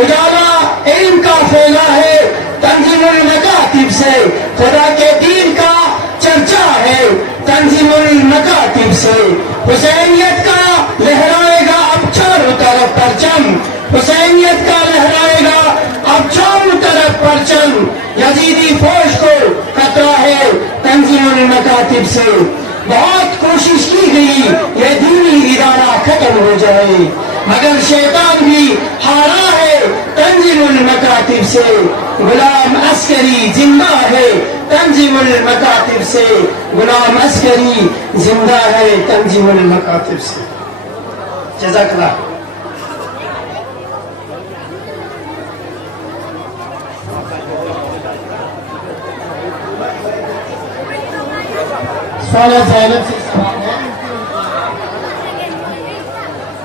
اجالا علم کا پھیلا ہے تنظیم المکاتب سے, خدا کے دین کا چرچا ہے تنظیم المکاتب سے. حسینیت کا لہرائے گا اب چاروں طرف پرچم, حسینیت کا لہرائے گا اب چاروں طرف پرچم. یزیدی فوج کو خطرہ ہے تنظیم المکاتب سے. بہت کوشش کی گئی یہ دینی ادارہ ختم ہو جائے مگر شیطان بھی ہارا ہے تنظیم المکاتب سے. غلام عسکری زندہ ہے تنظیم المکاتب سے, غلام عسکری زندہ ہے تنظیم المکاتب سے. جزاک اللہ. سوال زینب سے سوال ہے,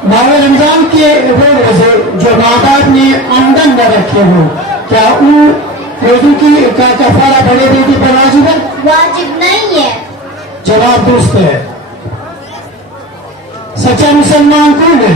ماہ رمضان کے وہ روزے جو ماں باپ نے آمدن نہ رکھے ہوں کیا ان روزوں کی کا کفارہ بڑے بیٹی پر واجب ہے؟ واجب نہیں ہے. جواب درست ہے. سچا مسلمان کون ہے؟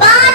5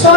100